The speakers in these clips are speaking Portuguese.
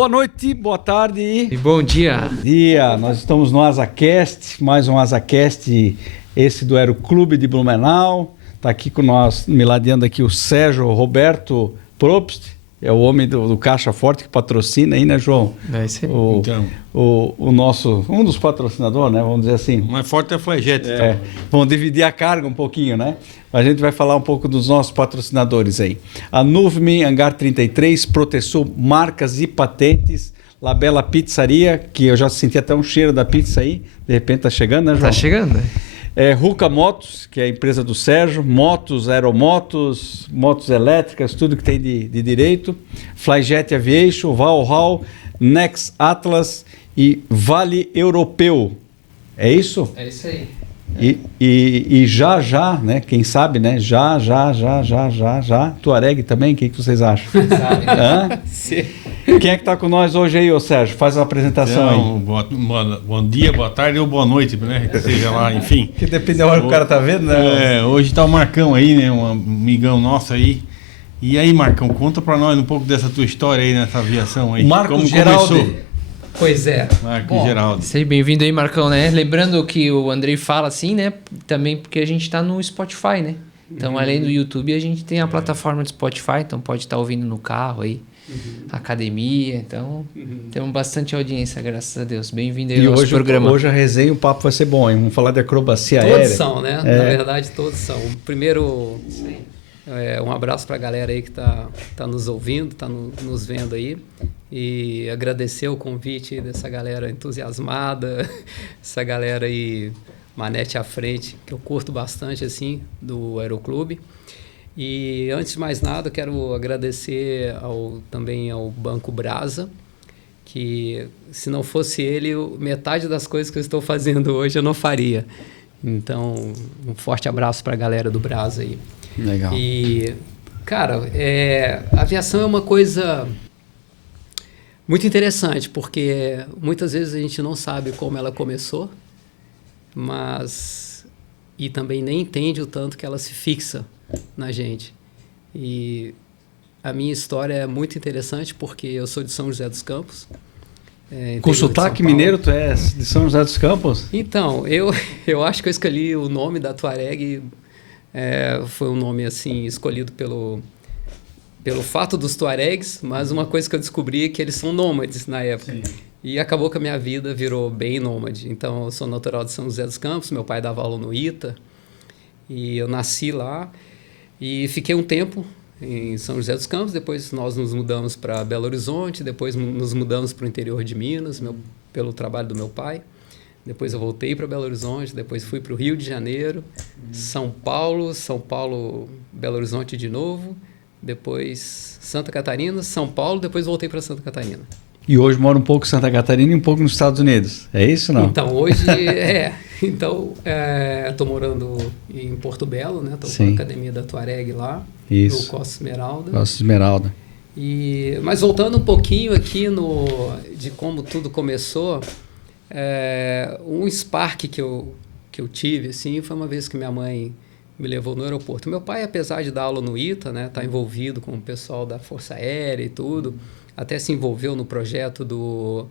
Boa noite, boa tarde e bom dia. Bom dia, nós estamos no AsaCast, mais um AsaCast, esse do Aeroclube de Blumenau. Está aqui com nós, me ladeando aqui o Sérgio Roberto Probst, é o homem do Caixa Forte que patrocina aí, né, João? É isso aí. O nosso, um dos patrocinadores, né, vamos dizer assim. O mais forte é a Flagete. Então. Vamos dividir a carga um pouquinho, né? A gente vai falar um pouco dos nossos patrocinadores aí. A Nuvem, Hangar 33, Proteção Marcas e Patentes, Labela Pizzaria, que eu já senti até um cheiro da pizza aí, de repente tá chegando, né, João? Tá chegando, Ruka Motos, que é a empresa do Sérgio, motos, aeromotos, motos elétricas, tudo que tem de direito, Flyjet Aviation, Valhall, Nex Atlas e Vale Europeu. É isso? É isso aí. E já, né? Quem sabe, né? Já. Tuareg também, o que vocês acham? Sabe. Sim. Quem é que está com nós hoje aí, ô Sérgio? Faz uma apresentação aí. Bom dia, boa tarde ou boa noite, né? Que seja lá, enfim. Que depende da hora que o cara tá vendo, né? Hoje tá o Marcão aí, né? Um amigão nosso aí. E aí, Marcão, conta pra nós um pouco dessa tua história aí nessa aviação aí. Marcos Geraldi. Pois é. Marcos Geraldi. Seja bem-vindo aí, Marcão, né? Lembrando que o Andrei fala assim, né? Também porque a gente tá no Spotify, né? Então, além do YouTube, a gente tem a plataforma do Spotify, então pode estar ouvindo no carro aí, academia, então temos bastante audiência, graças a Deus. Bem-vindo aí ao nosso programa. Hoje a resenha, o papo vai ser bom, hein? Vamos falar de acrobacia aérea. Todos são, né? Na verdade, todos são. Primeiro, um abraço para a galera aí que tá nos ouvindo, tá nos vendo aí. E agradecer o convite dessa galera entusiasmada, essa galera aí, manete à frente, que eu curto bastante, assim, do Aeroclube. E antes de mais nada, eu quero agradecer também ao Banco Brasa, que se não fosse ele, metade das coisas que eu estou fazendo hoje eu não faria. Então, um forte abraço para a galera do Brasa aí. Legal. E, cara, a aviação é uma coisa muito interessante, porque muitas vezes a gente não sabe como ela começou, e também nem entende o tanto que ela se fixa na gente. E a minha história é muito interessante porque eu sou de São José dos Campos. Com sotaque mineiro, tu é de São José dos Campos? Então, eu acho que eu escolhi o nome da Tuareg, foi um nome assim escolhido pelo fato dos Tuaregs, mas uma coisa que eu descobri é que eles são nômades na época. Sim. E acabou que a minha vida virou bem nômade. Então, eu sou natural de São José dos Campos, meu pai dava aula no ITA, e eu nasci lá. E fiquei um tempo em São José dos Campos, depois nós nos mudamos para Belo Horizonte, depois nos mudamos para o interior de Minas, pelo trabalho do meu pai. Depois eu voltei para Belo Horizonte, depois fui para o Rio de Janeiro, São Paulo, Belo Horizonte de novo, depois Santa Catarina, São Paulo, depois voltei para Santa Catarina. E hoje mora um pouco em Santa Catarina e um pouco nos Estados Unidos, é isso ou não? Então, hoje estou morando em Porto Belo, né? Estou na academia da Tuareg lá, no Costa Esmeralda. Costa Esmeralda. Mas voltando um pouquinho aqui de como tudo começou, um spark que eu tive, assim, foi uma vez que minha mãe me levou no aeroporto. Meu pai, apesar de dar aula no ITA, né, tá envolvido com o pessoal da Força Aérea e tudo, até se envolveu no projeto do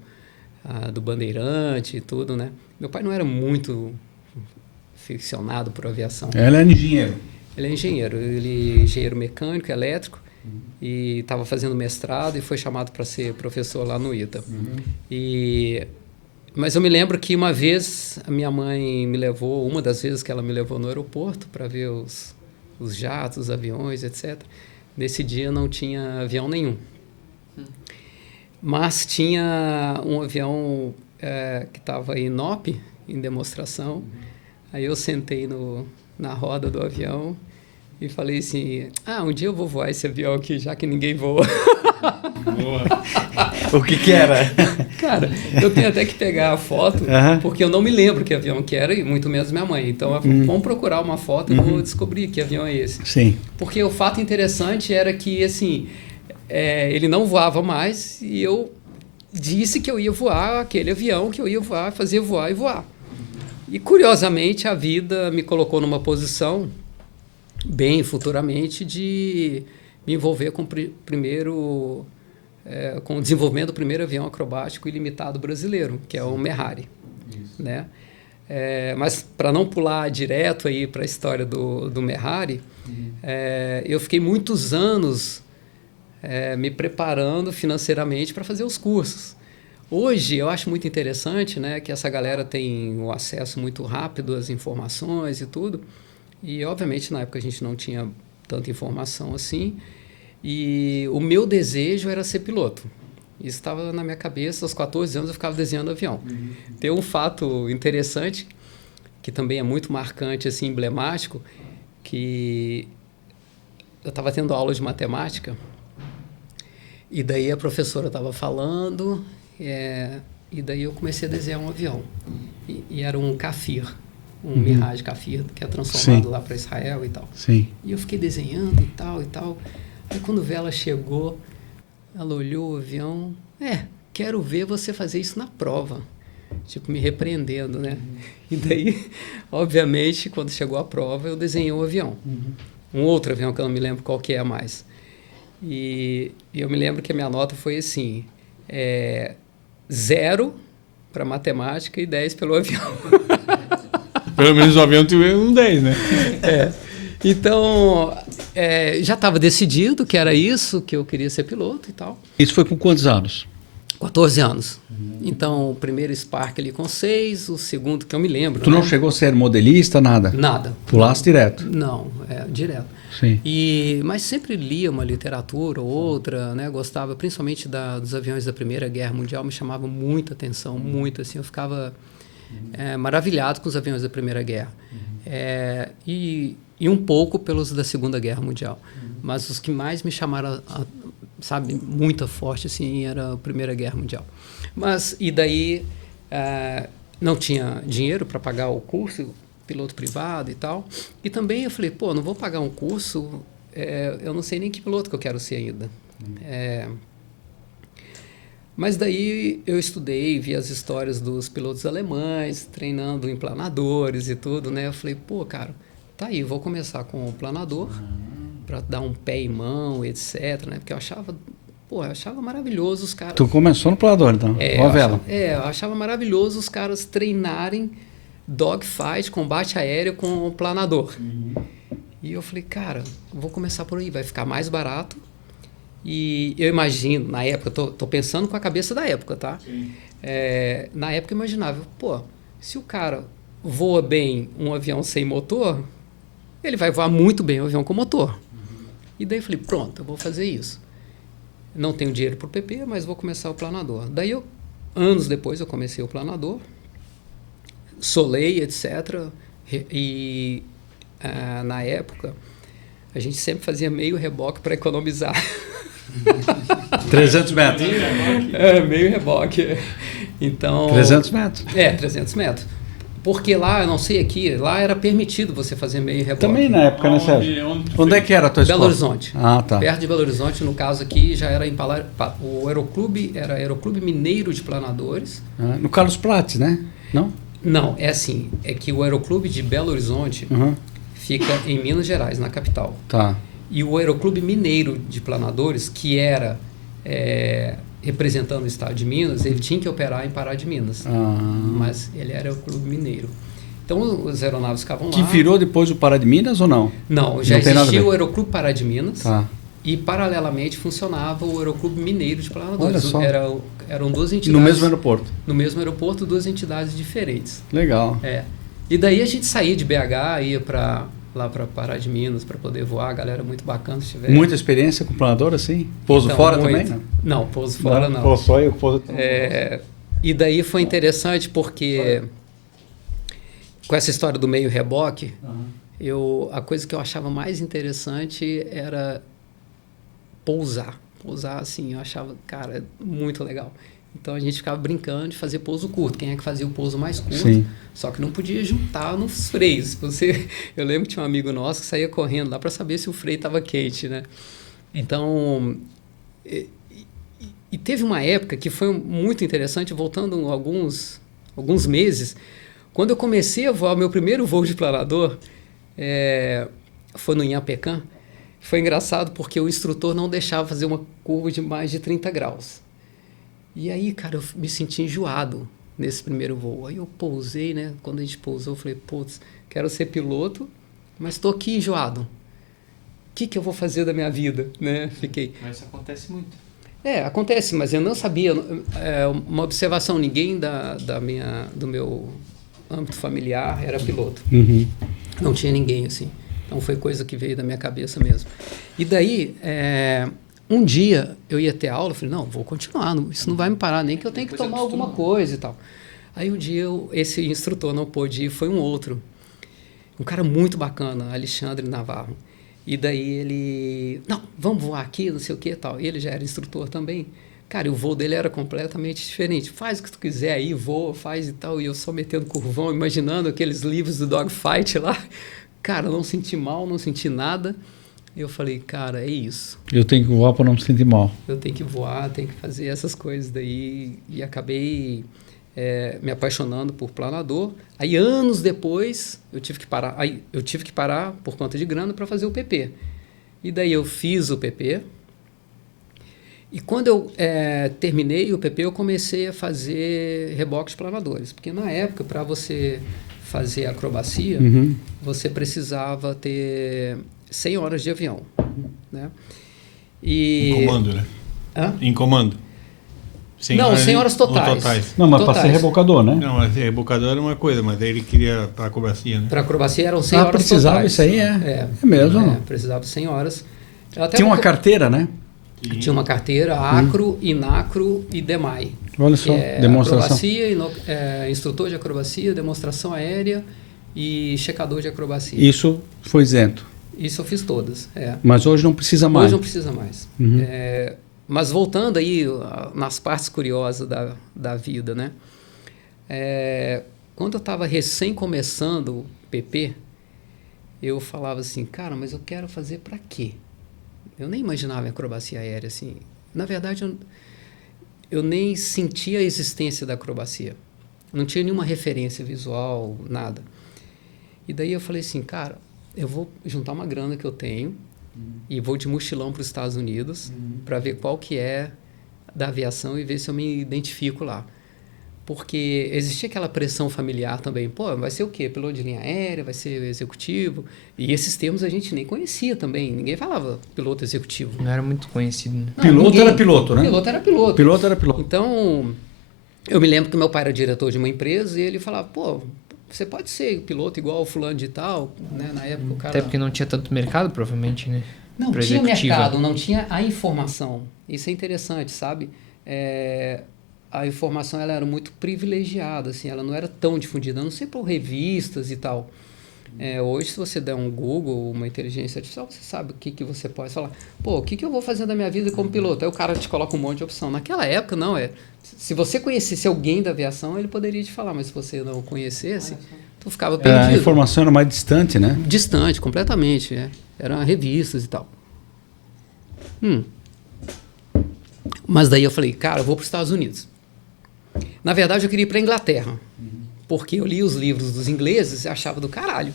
Bandeirante e tudo, né? Meu pai não era muito ficcionado por aviação. Ele é engenheiro? Ele é engenheiro. Ele é engenheiro mecânico, elétrico, e estava fazendo mestrado e foi chamado para ser professor lá no ITA. Mas eu me lembro que uma vez a minha mãe me levou, uma das vezes que ela me levou no aeroporto para ver os jatos, os aviões, etc. Nesse dia não tinha avião nenhum. Mas tinha um avião que estava em NOP, em demonstração. Aí eu sentei na roda do avião e falei assim, um dia eu vou voar esse avião aqui, já que ninguém voa. O que era? Cara, eu tenho até que pegar a foto, porque eu não me lembro que avião que era, e muito menos minha mãe. Então, vamos procurar uma foto e vou descobrir que avião é esse. Sim. Porque o fato interessante era que, assim, ele não voava mais e eu disse que eu ia voar aquele avião, que eu ia voar, fazer voar e voar. E, curiosamente, a vida me colocou numa posição, bem futuramente, de me envolver com o primeiro com o desenvolvimento do primeiro avião acrobático ilimitado brasileiro, que é o Merrari, né? Mas para não pular direto aí para a história do Merrari, eu fiquei muitos anos me preparando financeiramente para fazer os cursos. Hoje eu acho muito interessante, né, que essa galera tem o acesso muito rápido às informações e tudo, e obviamente na época a gente não tinha tanta informação assim, e o meu desejo era ser piloto. Isso estava na minha cabeça, aos 14 anos eu ficava desenhando avião. Tem um fato interessante, que também é muito marcante, assim, emblemático, que eu estava tendo aula de matemática, e daí a professora estava falando, e daí eu comecei a desenhar um avião. E era um Kafir, um Mirage Kafir, que é transformado lá para Israel e tal. Sim. E eu fiquei desenhando e tal e tal. Aí quando ela chegou, ela olhou o avião, quero ver você fazer isso na prova. Tipo, me repreendendo, né? E daí, obviamente, quando chegou a prova, eu desenhei o avião. Um outro avião que eu não me lembro qual que é mais. E eu me lembro que a minha nota foi assim, 0 para matemática e 10 pelo avião. Pelo menos o avião teve um 10, né? Então, já estava decidido que era isso, que eu queria ser piloto e tal. Isso foi com quantos anos? 14 anos. Então, o primeiro Spark ali com 6, o segundo que eu me lembro. Tu não chegou a ser modelista, nada? Nada. Pulaste direto? Não, direto. Sim. Mas sempre lia uma literatura ou outra, né? Gostava principalmente dos aviões da Primeira Guerra Mundial, me chamava muita atenção, muito assim. Eu ficava maravilhado com os aviões da Primeira Guerra. E um pouco pelos da Segunda Guerra Mundial. Mas os que mais me chamaram, sabe, muito forte, assim, era a Primeira Guerra Mundial. E daí não tinha dinheiro para pagar o curso, piloto privado e tal. E também eu falei, não vou pagar um curso, eu não sei nem que piloto que eu quero ser ainda. Mas daí eu estudei, vi as histórias dos pilotos alemães, treinando em planadores e tudo, né? Eu falei, cara, tá aí, vou começar com o planador, para dar um pé em mão, etc, né? Porque eu achava maravilhoso os caras... Tu começou no planador, então, com a vela. Eu achava maravilhoso os caras treinarem dogfight, combate aéreo com o planador. E eu falei, cara, vou começar por aí, vai ficar mais barato. E eu imagino, na época, tô pensando com a cabeça da época, tá? Na época eu imaginava, se o cara voa bem um avião sem motor, ele vai voar muito bem um avião com motor. E daí eu falei, pronto, eu vou fazer isso. Não tenho dinheiro para o PP, mas vou começar o planador. Daí, anos depois, eu comecei o planador, solei, etc. E na época, a gente sempre fazia meio reboque para economizar. 300 metros. Meio reboque. Então, 300 metros. 300 metros. Porque lá, eu não sei aqui, lá era permitido você fazer meio reboque. Também na época, né, Sérgio? Onde é que era a tua escola? Belo Horizonte. Ah, tá. Perto de Belo Horizonte, no caso aqui, já era o Aeroclube, era Aeroclube Mineiro de Planadores. No Carlos Prates, né? Não? Não, é assim, é que o Aeroclube de Belo Horizonte fica em Minas Gerais, na capital. Tá. E o Aeroclube Mineiro de Planadores, que era representando o estado de Minas, ele tinha que operar em Pará de Minas. Mas ele era o Aeroclube Mineiro. Então, os aeronaves ficavam lá. Que virou depois o Pará de Minas ou não? Não, já existia o Aeroclube Pará de Minas. Tá. E, paralelamente, funcionava o Aeroclube Mineiro de Planadores. Olha só. Eram duas entidades... No mesmo aeroporto? No mesmo aeroporto, duas entidades diferentes. Legal. E daí a gente saía de BH, ia lá para Pará de Minas para poder voar, a galera muito bacana. Se tiver. Muita experiência com planador, assim? Pouso então, fora muito. também? Não, pouso fora não. Pouso só eu, pouso... E daí foi interessante porque com essa história do meio reboque, a coisa que eu achava mais interessante era pousar. Pousar, assim, eu achava, cara, muito legal. Então a gente ficava brincando de fazer pouso curto. Quem é que fazia o pouso mais curto? Sim. Só que não podia juntar nos freios. Eu lembro que tinha um amigo nosso que saía correndo lá para saber se o freio estava quente, né? Então, e teve uma época que foi muito interessante, voltando alguns meses, quando eu comecei a voar, meu primeiro voo de planador foi no Inhapecan. Foi engraçado porque o instrutor não deixava fazer uma curva de mais de 30 graus. E aí, cara, eu me senti enjoado nesse primeiro voo. Aí eu pousei, né? Quando a gente pousou, eu falei, putz, quero ser piloto, mas estou aqui enjoado. O que eu vou fazer da minha vida, né? Fiquei... Mas isso acontece muito. Acontece, mas eu não sabia. Uma observação, ninguém do meu âmbito familiar era piloto. Uhum. Não tinha ninguém, assim. Então, foi coisa que veio da minha cabeça mesmo. E daí, um dia, eu ia ter aula, eu falei, não, vou continuar, isso não vai me parar, nem que eu tenha que tomar alguma coisa e tal. Aí, um dia, esse instrutor não pôde ir, foi um outro. Um cara muito bacana, Alexandre Navarro. E daí ele, não, vamos voar aqui, não sei o que e tal. E ele já era instrutor também. Cara, e o voo dele era completamente diferente. Faz o que tu quiser aí, voa, faz e tal. E eu só metendo curvão, imaginando aqueles livros do Dogfight lá. Cara, não senti mal, não senti nada. Eu falei, cara, é isso. Eu tenho que voar para não me sentir mal. Eu tenho que voar, tenho que fazer essas coisas daí. E acabei me apaixonando por planador. Aí, anos depois, eu tive que parar. Aí, eu tive que parar por conta de grana para fazer o PP. E daí eu fiz o PP. E quando eu terminei o PP, eu comecei a fazer reboques planadores. Porque na época, para você fazer acrobacia, você precisava ter 100 horas de avião, né? Em comando, né? Hã? Em comando. 100 horas totais. Não, mas para Totais. ser rebocador, né? Não, mas rebocador era uma coisa, mas aí ele queria para acrobacia, né? Para acrobacia eram 100 horas precisava totais. isso aí, é mesmo? Precisava 100 horas. Eu até Tinha uma carteira, né? Tinha uma carteira, acro, inacro e DEMAI. Olha só, demonstração. Acrobacia, instrutor de acrobacia, demonstração aérea e checador de acrobacia. Isso foi isento. Isso eu fiz todas. Mas hoje não precisa mais. Hoje não precisa mais. Mas voltando aí nas partes curiosas da vida, né? Quando eu estava recém começando o PP, eu falava assim, cara, mas eu quero fazer para quê? Eu nem imaginava em acrobacia aérea, assim. Na verdade, eu nem sentia a existência da acrobacia. Não tinha nenhuma referência visual, nada. E daí eu falei assim, cara, eu vou juntar uma grana que eu tenho e vou de mochilão para os Estados Unidos para ver qual que é da aviação e ver se eu me identifico lá. Porque existia aquela pressão familiar também. Pô, vai ser o quê? Piloto de linha aérea, vai ser executivo. E esses termos a gente nem conhecia também. Ninguém falava piloto executivo. Não era muito conhecido, né? Não, Piloto era piloto, né? Piloto era piloto. Piloto era piloto. Então, eu me lembro que meu pai era diretor de uma empresa e ele falava, pô, você pode ser piloto igual o fulano de tal, né? Na época o cara... Até porque não tinha tanto mercado, provavelmente, né? Não Pra tinha executiva. mercado, não tinha a informação. Isso é interessante, sabe? A informação ela era muito privilegiada, assim, ela não era tão difundida, a não sei por revistas e tal. Hoje, se você der um Google, uma inteligência artificial, você sabe o que você pode falar. Pô, o que eu vou fazer da minha vida como piloto? Aí o cara te coloca um monte de opção. Naquela época, não. Se você conhecesse alguém da aviação, ele poderia te falar, mas se você não conhecesse, tu ficava perdido. A informação era mais distante, né? Distante, completamente. Eram revistas e tal. Mas daí eu falei, cara, eu vou para os Estados Unidos. Na verdade, eu queria ir para a Inglaterra. Porque eu li os livros dos ingleses e achava do caralho.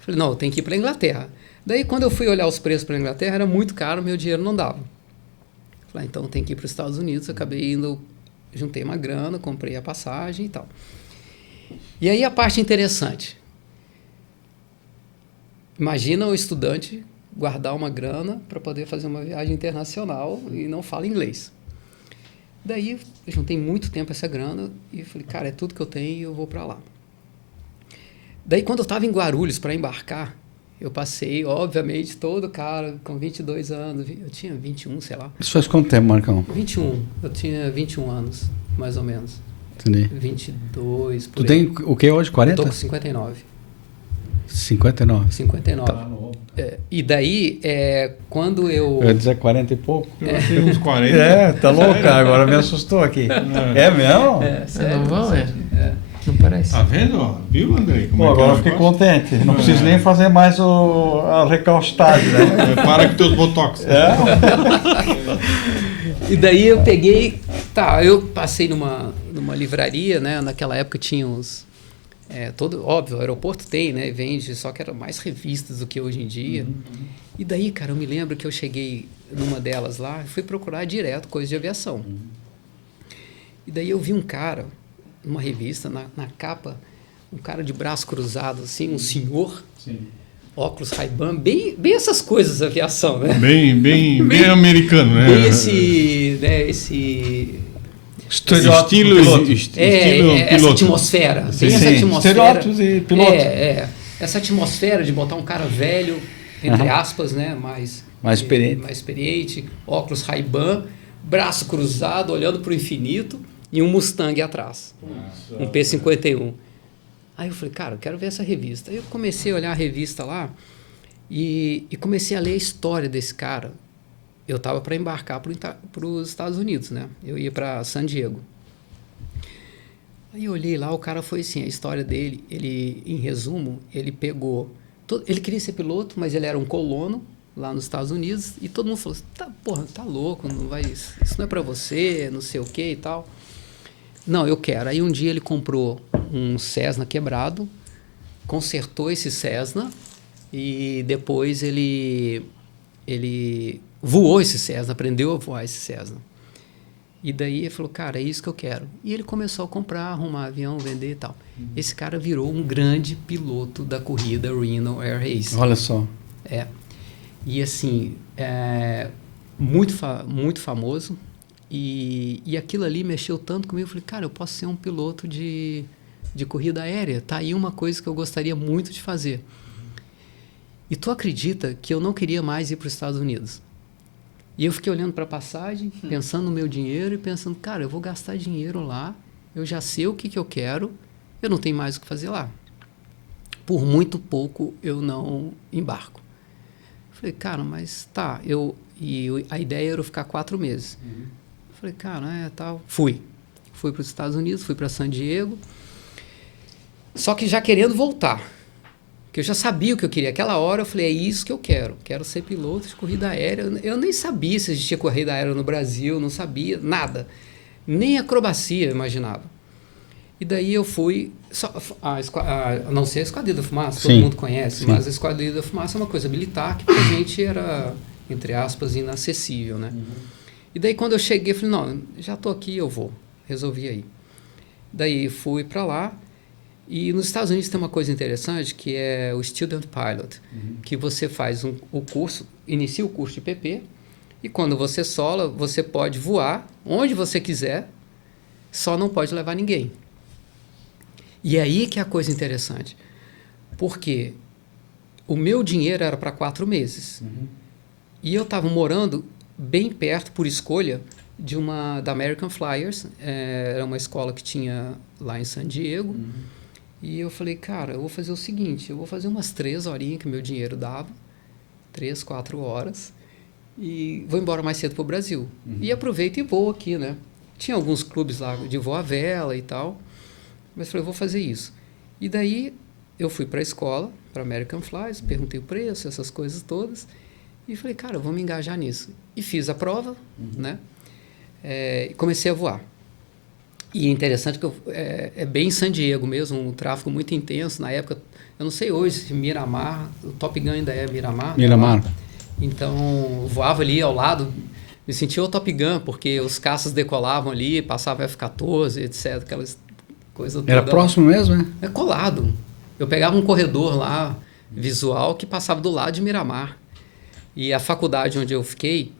Falei, não, eu tenho que ir para a Inglaterra. Daí, quando eu fui olhar os preços para a Inglaterra, era muito caro, meu dinheiro não dava. Falei, então, eu tenho que ir para os Estados Unidos. Eu acabei indo, juntei uma grana, comprei a passagem e tal. E aí, a parte interessante. Imagina um estudante guardar uma grana para poder fazer uma viagem internacional e não fala inglês. Daí, eu juntei muito tempo essa grana e falei, cara, é tudo que eu tenho e eu vou para lá. Daí, quando eu estava em Guarulhos para embarcar, eu passei, obviamente, todo cara com 22 anos. Eu tinha 21, sei lá. Isso faz quanto tempo, Marcão? 21. Eu tinha 21 anos, mais ou menos. Entendi. 22, por Tu aí. tem o que hoje? 40? Eu tô com 59. 59. 59. Tá. E daí, quando eu... Eu ia dizer 40 e pouco. Eu achei uns 40. Tá louco, cara. Agora me assustou aqui. É mesmo? Sério, não vão, Não parece. Tá vendo? Ó? Viu, Andrei? Como Pô, é que agora é eu fiquei o negócio? contente. Não preciso nem fazer mais a recaustagem, né? Para com teus botox. E daí eu peguei... Tá, eu passei numa livraria, né? Naquela época tinha Óbvio, o aeroporto tem, né? Vende, só que era mais revistas do que hoje em dia. E daí, cara, eu me lembro que eu cheguei numa delas lá, fui procurar direto coisa de aviação. E daí eu vi um cara, numa revista, na capa, um cara de braço cruzado, assim, um senhor, óculos Ray-Ban, bem essas coisas da aviação, né? Bem americano, né? Bem esse Estilo essa piloto. atmosfera. Sim, Tem essa atmosfera. estereótipos e piloto. Essa atmosfera de botar um cara velho, entre aspas, né? Mais experiente, óculos Ray-Ban, braço cruzado, olhando para o infinito e um Mustang atrás. Um P-51. Aí eu falei, cara, eu quero ver essa revista. Aí eu comecei a olhar a revista lá e comecei a ler a história desse cara. Eu estava para embarcar para os Estados Unidos, né? Eu ia para San Diego. Aí eu olhei lá, o cara foi assim, a história dele, ele, em resumo, ele pegou... ele queria ser piloto, mas ele era um colono lá nos Estados Unidos e todo mundo falou assim, tá louco, não vai, isso não é para você, não sei o que e tal. Não, eu quero. Aí um dia ele comprou um Cessna quebrado, consertou esse Cessna e depois ele voou esse Cessna, aprendeu a voar esse Cessna. E daí ele falou, cara, é isso que eu quero. E ele começou a comprar, arrumar avião, vender e tal. Esse cara virou um grande piloto da corrida Reno Air Race. Olha só. E assim, muito famoso. E aquilo ali mexeu tanto comigo. Eu falei, cara, eu posso ser um piloto de corrida aérea. Tá aí uma coisa que eu gostaria muito de fazer. E tu acredita que eu não queria mais ir para os Estados Unidos? E eu fiquei olhando para a passagem, pensando no meu dinheiro e pensando, cara, eu vou gastar dinheiro lá, eu já sei o que eu quero, eu não tenho mais o que fazer lá. Por muito pouco eu não embarco. Falei, cara, mas tá, a ideia era eu ficar 4 meses. Falei, cara, tal. Fui para os Estados Unidos, fui para San Diego, só que já querendo voltar. Porque eu já sabia o que eu queria. Aquela hora eu falei, é isso que eu quero ser piloto de corrida aérea. Eu nem sabia se existia corrida aérea no Brasil, não sabia, nada. Nem acrobacia eu imaginava. E daí eu fui, não sei a Esquadrilha da Fumaça, todo mundo conhece, mas a Esquadrilha da Fumaça é uma coisa militar que pra gente era, entre aspas, inacessível, né? E daí quando eu cheguei, eu falei, não, já tô aqui, eu vou. Resolvi aí. Daí fui para lá. E nos Estados Unidos tem uma coisa interessante que é o Student Pilot, que você faz o curso, inicia o curso de PP, e quando você sola, você pode voar onde você quiser, só não pode levar ninguém. E é aí que é a coisa interessante, porque o meu dinheiro era para 4 meses, e eu estava morando bem perto, por escolha, da American Flyers, era uma escola que tinha lá em San Diego. E eu falei, cara, eu vou fazer o seguinte, eu vou fazer umas 3 horinhas que meu dinheiro dava, 3, 4 horas, e vou embora mais cedo para o Brasil. E aproveito e vou aqui, né? Tinha alguns clubes lá de voo à vela e tal, mas falei, eu vou fazer isso. E daí eu fui para a escola, para American Flyers, perguntei o preço, essas coisas todas, e falei, cara, eu vou me engajar nisso. E fiz a prova, né? E comecei a voar. E é interessante que é bem San Diego mesmo, um tráfego muito intenso. Na época, eu não sei hoje se Miramar, o Top Gun ainda é Miramar. Miramar. Então, voava ali ao lado, me sentia o Top Gun, porque os caças decolavam ali, passava F-14, etc. Aquelas coisas. Era próximo mesmo, né? É colado. Eu pegava um corredor lá, visual, que passava do lado de Miramar. E a faculdade onde eu fiquei,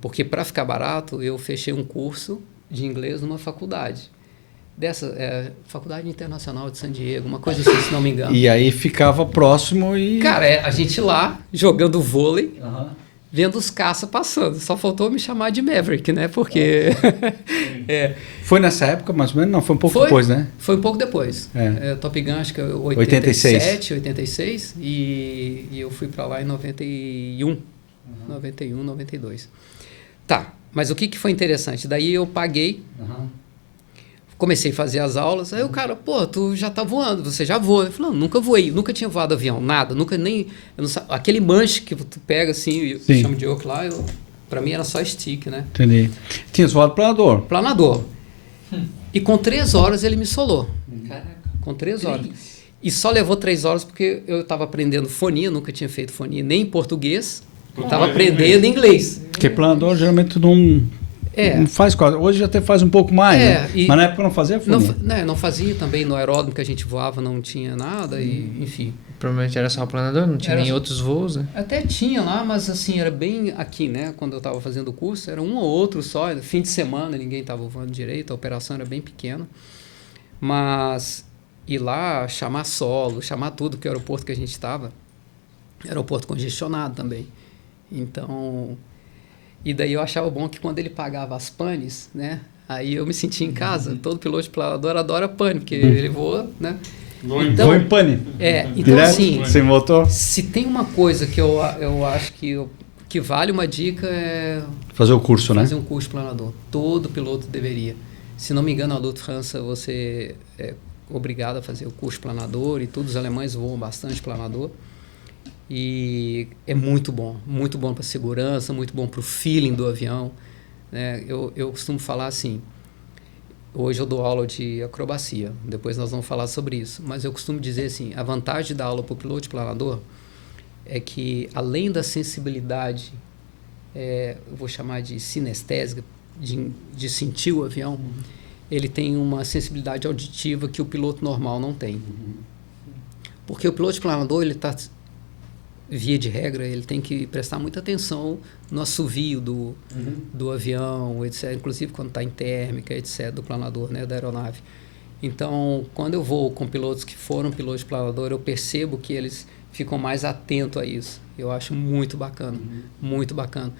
porque para ficar barato, eu fechei um curso de inglês numa faculdade. Faculdade Internacional de San Diego, uma coisa assim, se não me engano. E aí ficava próximo e... Cara, a gente lá, jogando vôlei, vendo os caça passando. Só faltou me chamar de Maverick, né? Porque... Foi nessa época, mais ou menos? Não, foi um pouco depois, né? Foi um pouco depois. Top Gun, acho que é 87, 86. E eu fui para lá em 91. 91, 92. Tá. Mas o que foi interessante? Daí eu paguei, comecei a fazer as aulas, aí o cara, pô, tu já tá voando, você já voa. Eu falei, não, nunca voei, nunca tinha voado avião, nada, nunca nem... aquele manche que tu pega assim, eu chamo de yoke lá, pra mim era só stick, né? Entendi. Tinha voado planador. Planador. E com 3 horas ele me solou. Caraca. Com 3 horas. E só levou 3 horas porque eu estava aprendendo fonia, nunca tinha feito fonia nem em português. Estava aprendendo inglês. Porque planador geralmente não faz quase. Hoje até faz um pouco mais, né? Mas na época não fazia fonia. Não fazia também. No aeródromo que a gente voava não tinha nada, e enfim. Provavelmente era só o planador, não tinha nem outros voos, né? Até tinha lá, mas assim, era bem aqui, né? Quando eu estava fazendo o curso, era um ou outro só. Fim de semana ninguém estava voando direito, a operação era bem pequena. Mas ir lá, chamar solo, chamar tudo, que o aeroporto que a gente estava, aeroporto congestionado também. Então, e daí eu achava bom que quando ele pagava as panes, né? Aí eu me sentia em casa. Todo piloto de planador adora pane, porque ele voa, né? Então, voa em pane. Então direto, assim, sem motor. Se tem uma coisa que eu acho que vale uma dica é... Fazer o curso, né? Fazer um curso de planador. Todo piloto deveria. Se não me engano, a Lufthansa, você é obrigado a fazer o curso de planador, e todos os alemães voam bastante planador. E é muito bom para a segurança, muito bom para o feeling do avião, né? Eu costumo falar assim, hoje eu dou aula de acrobacia, depois nós vamos falar sobre isso, mas eu costumo dizer assim, a vantagem da aula para o piloto de planador é que, além da sensibilidade, eu vou chamar de sinestésica, de sentir o avião, ele tem uma sensibilidade auditiva que o piloto normal não tem. Porque o piloto de planador, ele está... via de regra, ele tem que prestar muita atenção no assovio do avião, etc. Inclusive quando está em térmica, etc., do planador, né, da aeronave. Então, quando eu vou com pilotos que foram pilotos de planador, eu percebo que eles ficam mais atentos a isso. Eu acho muito bacana, muito bacana.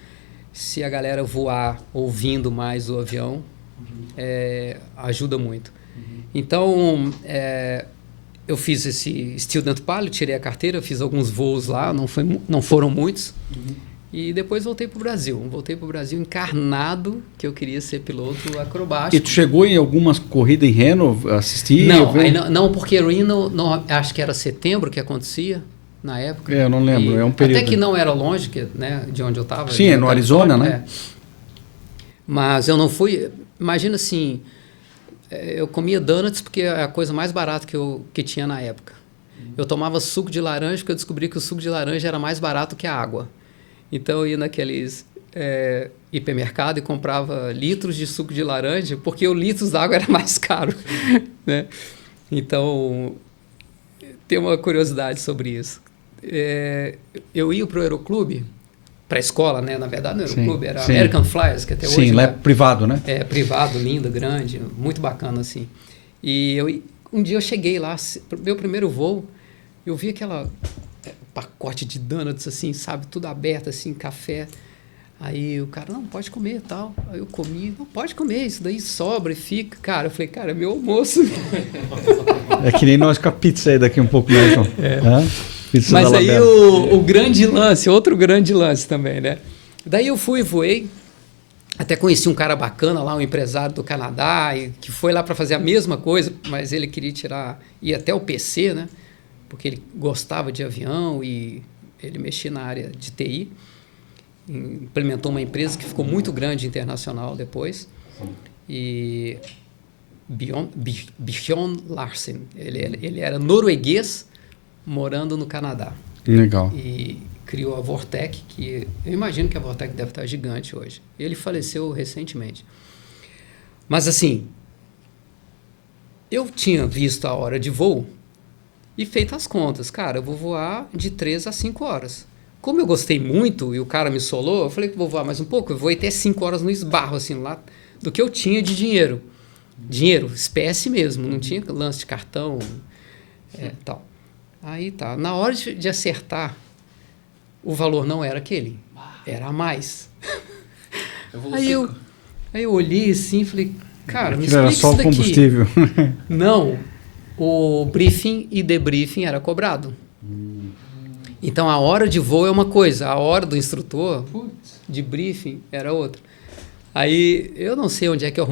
Se a galera voar ouvindo mais o avião, ajuda muito. Então, eu fiz esse Student Pilot, tirei a carteira, fiz alguns voos lá, não foram muitos. E depois voltei para o Brasil. Voltei para o Brasil encarnado que eu queria ser piloto acrobático. E tu chegou em algumas corridas em Reno, assistir? Não, porque Reno, acho que era setembro que acontecia na época. Eu não lembro, é um período. Até que não era longe, né, de onde eu estava. Sim, no Arizona, né? Mas eu não fui... Imagina assim... Eu comia donuts porque é a coisa mais barata que tinha na época. Eu tomava suco de laranja porque eu descobri que o suco de laranja era mais barato que a água. Então eu ia naqueles hipermercado e comprava litros de suco de laranja porque o litro d'água era mais caro, né? Então, tem uma curiosidade sobre isso. Eu ia para o Aeroclube, para a escola, né? Na verdade, no Aeroclube era American Flyers, que até hoje... Sim, lá é privado, né? É, privado, lindo, grande, muito bacana, assim. E um dia eu cheguei lá, meu primeiro voo, eu vi aquela pacote de donuts, assim, sabe? Tudo aberto, assim, café. Aí o cara, não, pode comer e tal. Aí eu comi, não, pode comer, isso daí sobra e fica. Cara, eu falei, cara, é meu almoço. É que nem nós com a pizza aí daqui um pouco, né, João? Mas aí o grande lance, outro grande lance também, né? Daí eu fui, voei, até conheci um cara bacana lá, um empresário do Canadá, que foi lá para fazer a mesma coisa, mas ele queria ir até o PC, né? Porque ele gostava de avião e ele mexia na área de TI. Implementou uma empresa que ficou muito grande internacional depois. E Bjorn Larsen, ele era norueguês, morando no Canadá. Legal. E criou a Vortec, que eu imagino que a Vortec deve estar gigante hoje. Ele faleceu recentemente. Mas assim, eu tinha visto a hora de voo e feito as contas. Cara, eu vou voar de 3 a 5 horas. Como eu gostei muito e o cara me solou, eu falei que vou voar mais um pouco. Eu voei até 5 horas no esbarro, assim, lá do que eu tinha de dinheiro. Dinheiro, espécie mesmo, não tinha lance de cartão, tal. Aí tá, na hora de acertar, o valor não era aquele, era a mais. Aí eu olhei assim e falei, cara, me explica isso daqui. Era só o combustível. Não, o briefing e debriefing era cobrado. Então a hora de voo é uma coisa, a hora do instrutor de briefing era outra. Aí eu não sei onde é que eu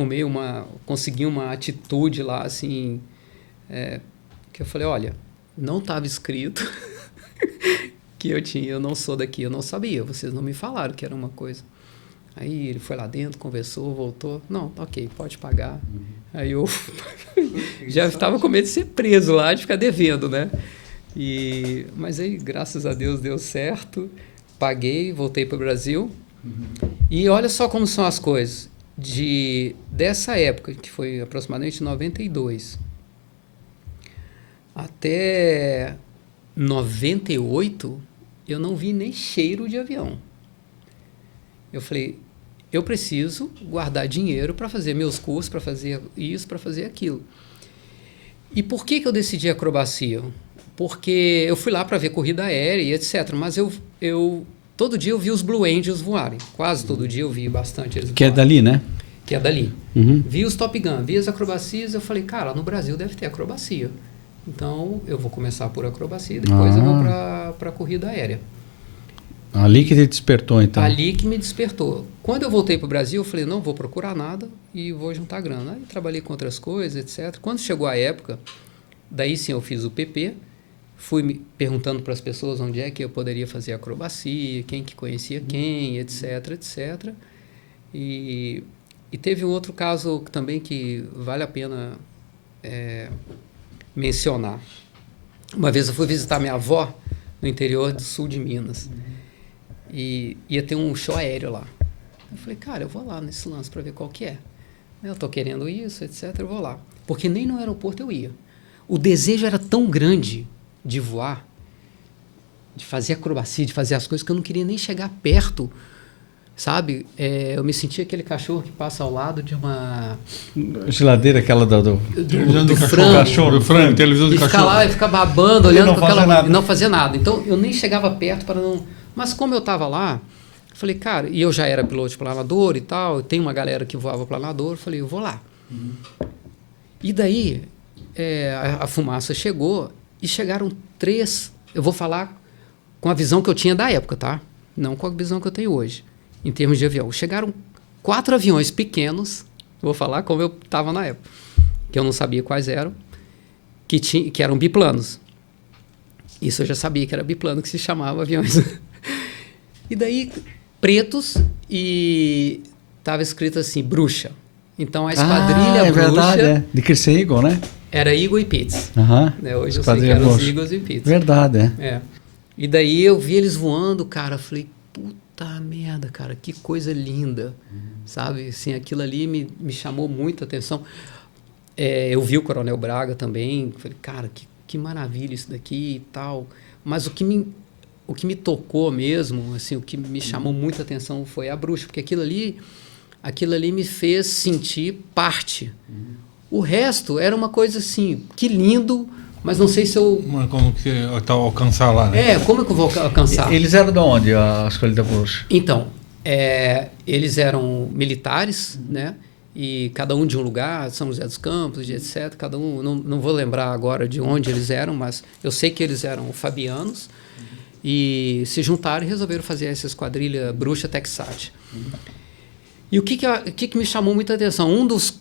consegui uma atitude lá assim, que eu falei, olha, não estava escrito que eu não sou daqui, eu não sabia, vocês não me falaram que era uma coisa. Aí ele foi lá dentro, conversou, voltou, não, ok, pode pagar. Aí eu Já estava com medo de ser preso lá, de ficar devendo, né? Mas aí, graças a Deus, deu certo. Paguei, voltei para o Brasil. E olha só como são as coisas. Dessa época, que foi aproximadamente 92, até 98, eu não vi nem cheiro de avião. Eu falei, eu preciso guardar dinheiro para fazer meus cursos, para fazer isso, para fazer aquilo. E por que eu decidi acrobacia? Porque eu fui lá para ver corrida aérea e etc. Mas todo dia eu vi os Blue Angels voarem. Quase todo dia eu vi bastante eles voarem. Que é dali, né? Que é dali. Uhum. Vi os Top Gun, vi as acrobacias, eu falei, cara, no Brasil deve ter acrobacia. Então, eu vou começar por acrobacia, depois eu vou para corrida aérea. Ali que te despertou, então. Ali que me despertou. Quando eu voltei para o Brasil, eu falei, não vou procurar nada e vou juntar grana. Aí trabalhei com outras coisas, etc. Quando chegou a época, daí sim eu fiz o PP, fui me perguntando para as pessoas onde é que eu poderia fazer acrobacia, quem que conhecia quem, etc, etc. E teve um outro caso também que vale a pena mencionar. Uma vez eu fui visitar minha avó no interior do sul de Minas. E ia ter um show aéreo lá. Eu falei, cara, eu vou lá nesse lance para ver qual que é. Eu tô querendo isso, etc, eu vou lá. Porque nem no aeroporto eu ia. O desejo era tão grande de voar, de fazer acrobacia, de fazer as coisas, que eu não queria nem chegar perto, sabe? Eu me sentia aquele cachorro que passa ao lado de uma... Geladeira, aquela do frango. Do frango, televisão do E ficar cachorro. lá e ficar babando, olhando para aquela... nada. E não fazia nada. Então, eu nem chegava perto para não... Mas como eu estava lá, eu falei, cara... E eu já era piloto de planador e tal, tem uma galera que voava planador, eu falei, eu vou lá. E daí, a fumaça chegou e chegaram 3... Eu vou falar com a visão que eu tinha da época, tá? Não com a visão que eu tenho hoje, em termos de avião. Chegaram 4 aviões pequenos, vou falar como eu estava na época, que eu não sabia quais eram, que eram biplanos. Isso eu já sabia que era biplano, que se chamava aviões. E daí, pretos, e estava escrito assim, bruxa. Então, a esquadrilha bruxa... verdade, de Christian Eagle, né? Era Eagle e Pitts. Uhum. Hoje eu sei que eram os Eagles e Pitts. Verdade, E daí eu vi eles voando, cara, falei, puta merda, cara, que coisa linda, sabe? Assim, aquilo ali me chamou muita atenção. Eu vi o Coronel Braga também, falei, cara, que maravilha isso daqui e tal. Mas o que me tocou mesmo, assim, o que me chamou muita atenção foi a bruxa, porque aquilo ali me fez sentir parte. O resto era uma coisa assim, que lindo, mas não sei se eu... Mas como que você tá alcançar lá, né? como é que eu vou alcançar? Eles eram de onde, a escolha da bruxa? Então, eles eram militares, né? E cada um de um lugar, São José dos Campos, etc. Cada um, não vou lembrar agora de onde eles eram, mas eu sei que eles eram fabianos e se juntaram e resolveram fazer essa esquadrilha bruxa Texat. E o que me chamou muita atenção? Um dos,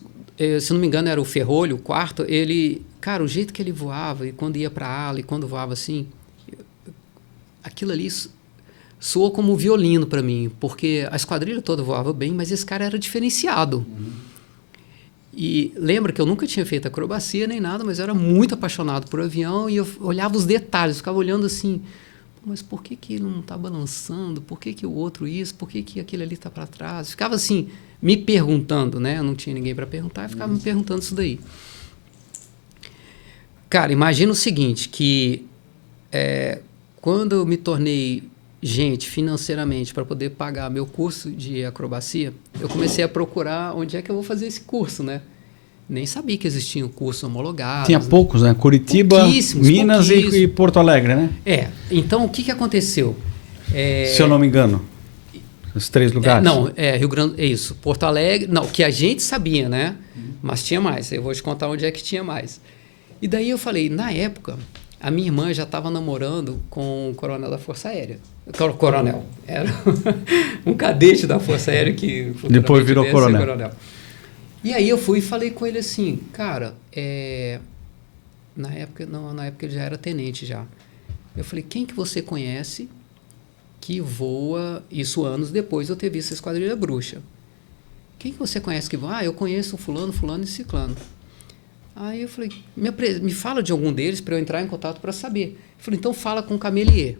se não me engano, era o Ferrolho, o quarto, cara, o jeito que ele voava, e quando ia para a ala, e quando voava assim, aquilo ali soou como um violino para mim, porque a esquadrilha toda voava bem, mas esse cara era diferenciado. E lembra que eu nunca tinha feito acrobacia nem nada, mas eu era muito apaixonado por avião, e eu olhava os detalhes, ficava olhando assim, mas por que ele não está balançando? Por que o outro isso? Por que aquele ali está para trás? Ficava assim, me perguntando, né? Eu não tinha ninguém para perguntar, eu ficava me perguntando isso daí. Cara, imagina o seguinte, que quando eu me tornei gente financeiramente para poder pagar meu curso de acrobacia, eu comecei a procurar onde é que eu vou fazer esse curso, né? Nem sabia que existia um curso homologado. Tinha poucos, né? Curitiba, Minas e Porto Alegre, né? Então, o que aconteceu? Se eu não me engano. Os 3 lugares. Rio Grande... É isso. Porto Alegre... Não, que a gente sabia, né? Mas tinha mais. Eu vou te contar onde é que tinha mais. E daí eu falei, na época, a minha irmã já estava namorando com o coronel da Força Aérea. Coronel. Era um cadete da Força Aérea que... Depois virou coronel. E aí eu fui e falei com ele assim, cara, na época ele já era tenente já. Eu falei, quem que você conhece que voa, isso anos depois de eu ter visto a Esquadrilha Bruxa? Quem que você conhece que voa? Eu conheço fulano e ciclano. Aí eu falei, me fala de algum deles para eu entrar em contato para saber. Eu falei, então fala com o Camelier.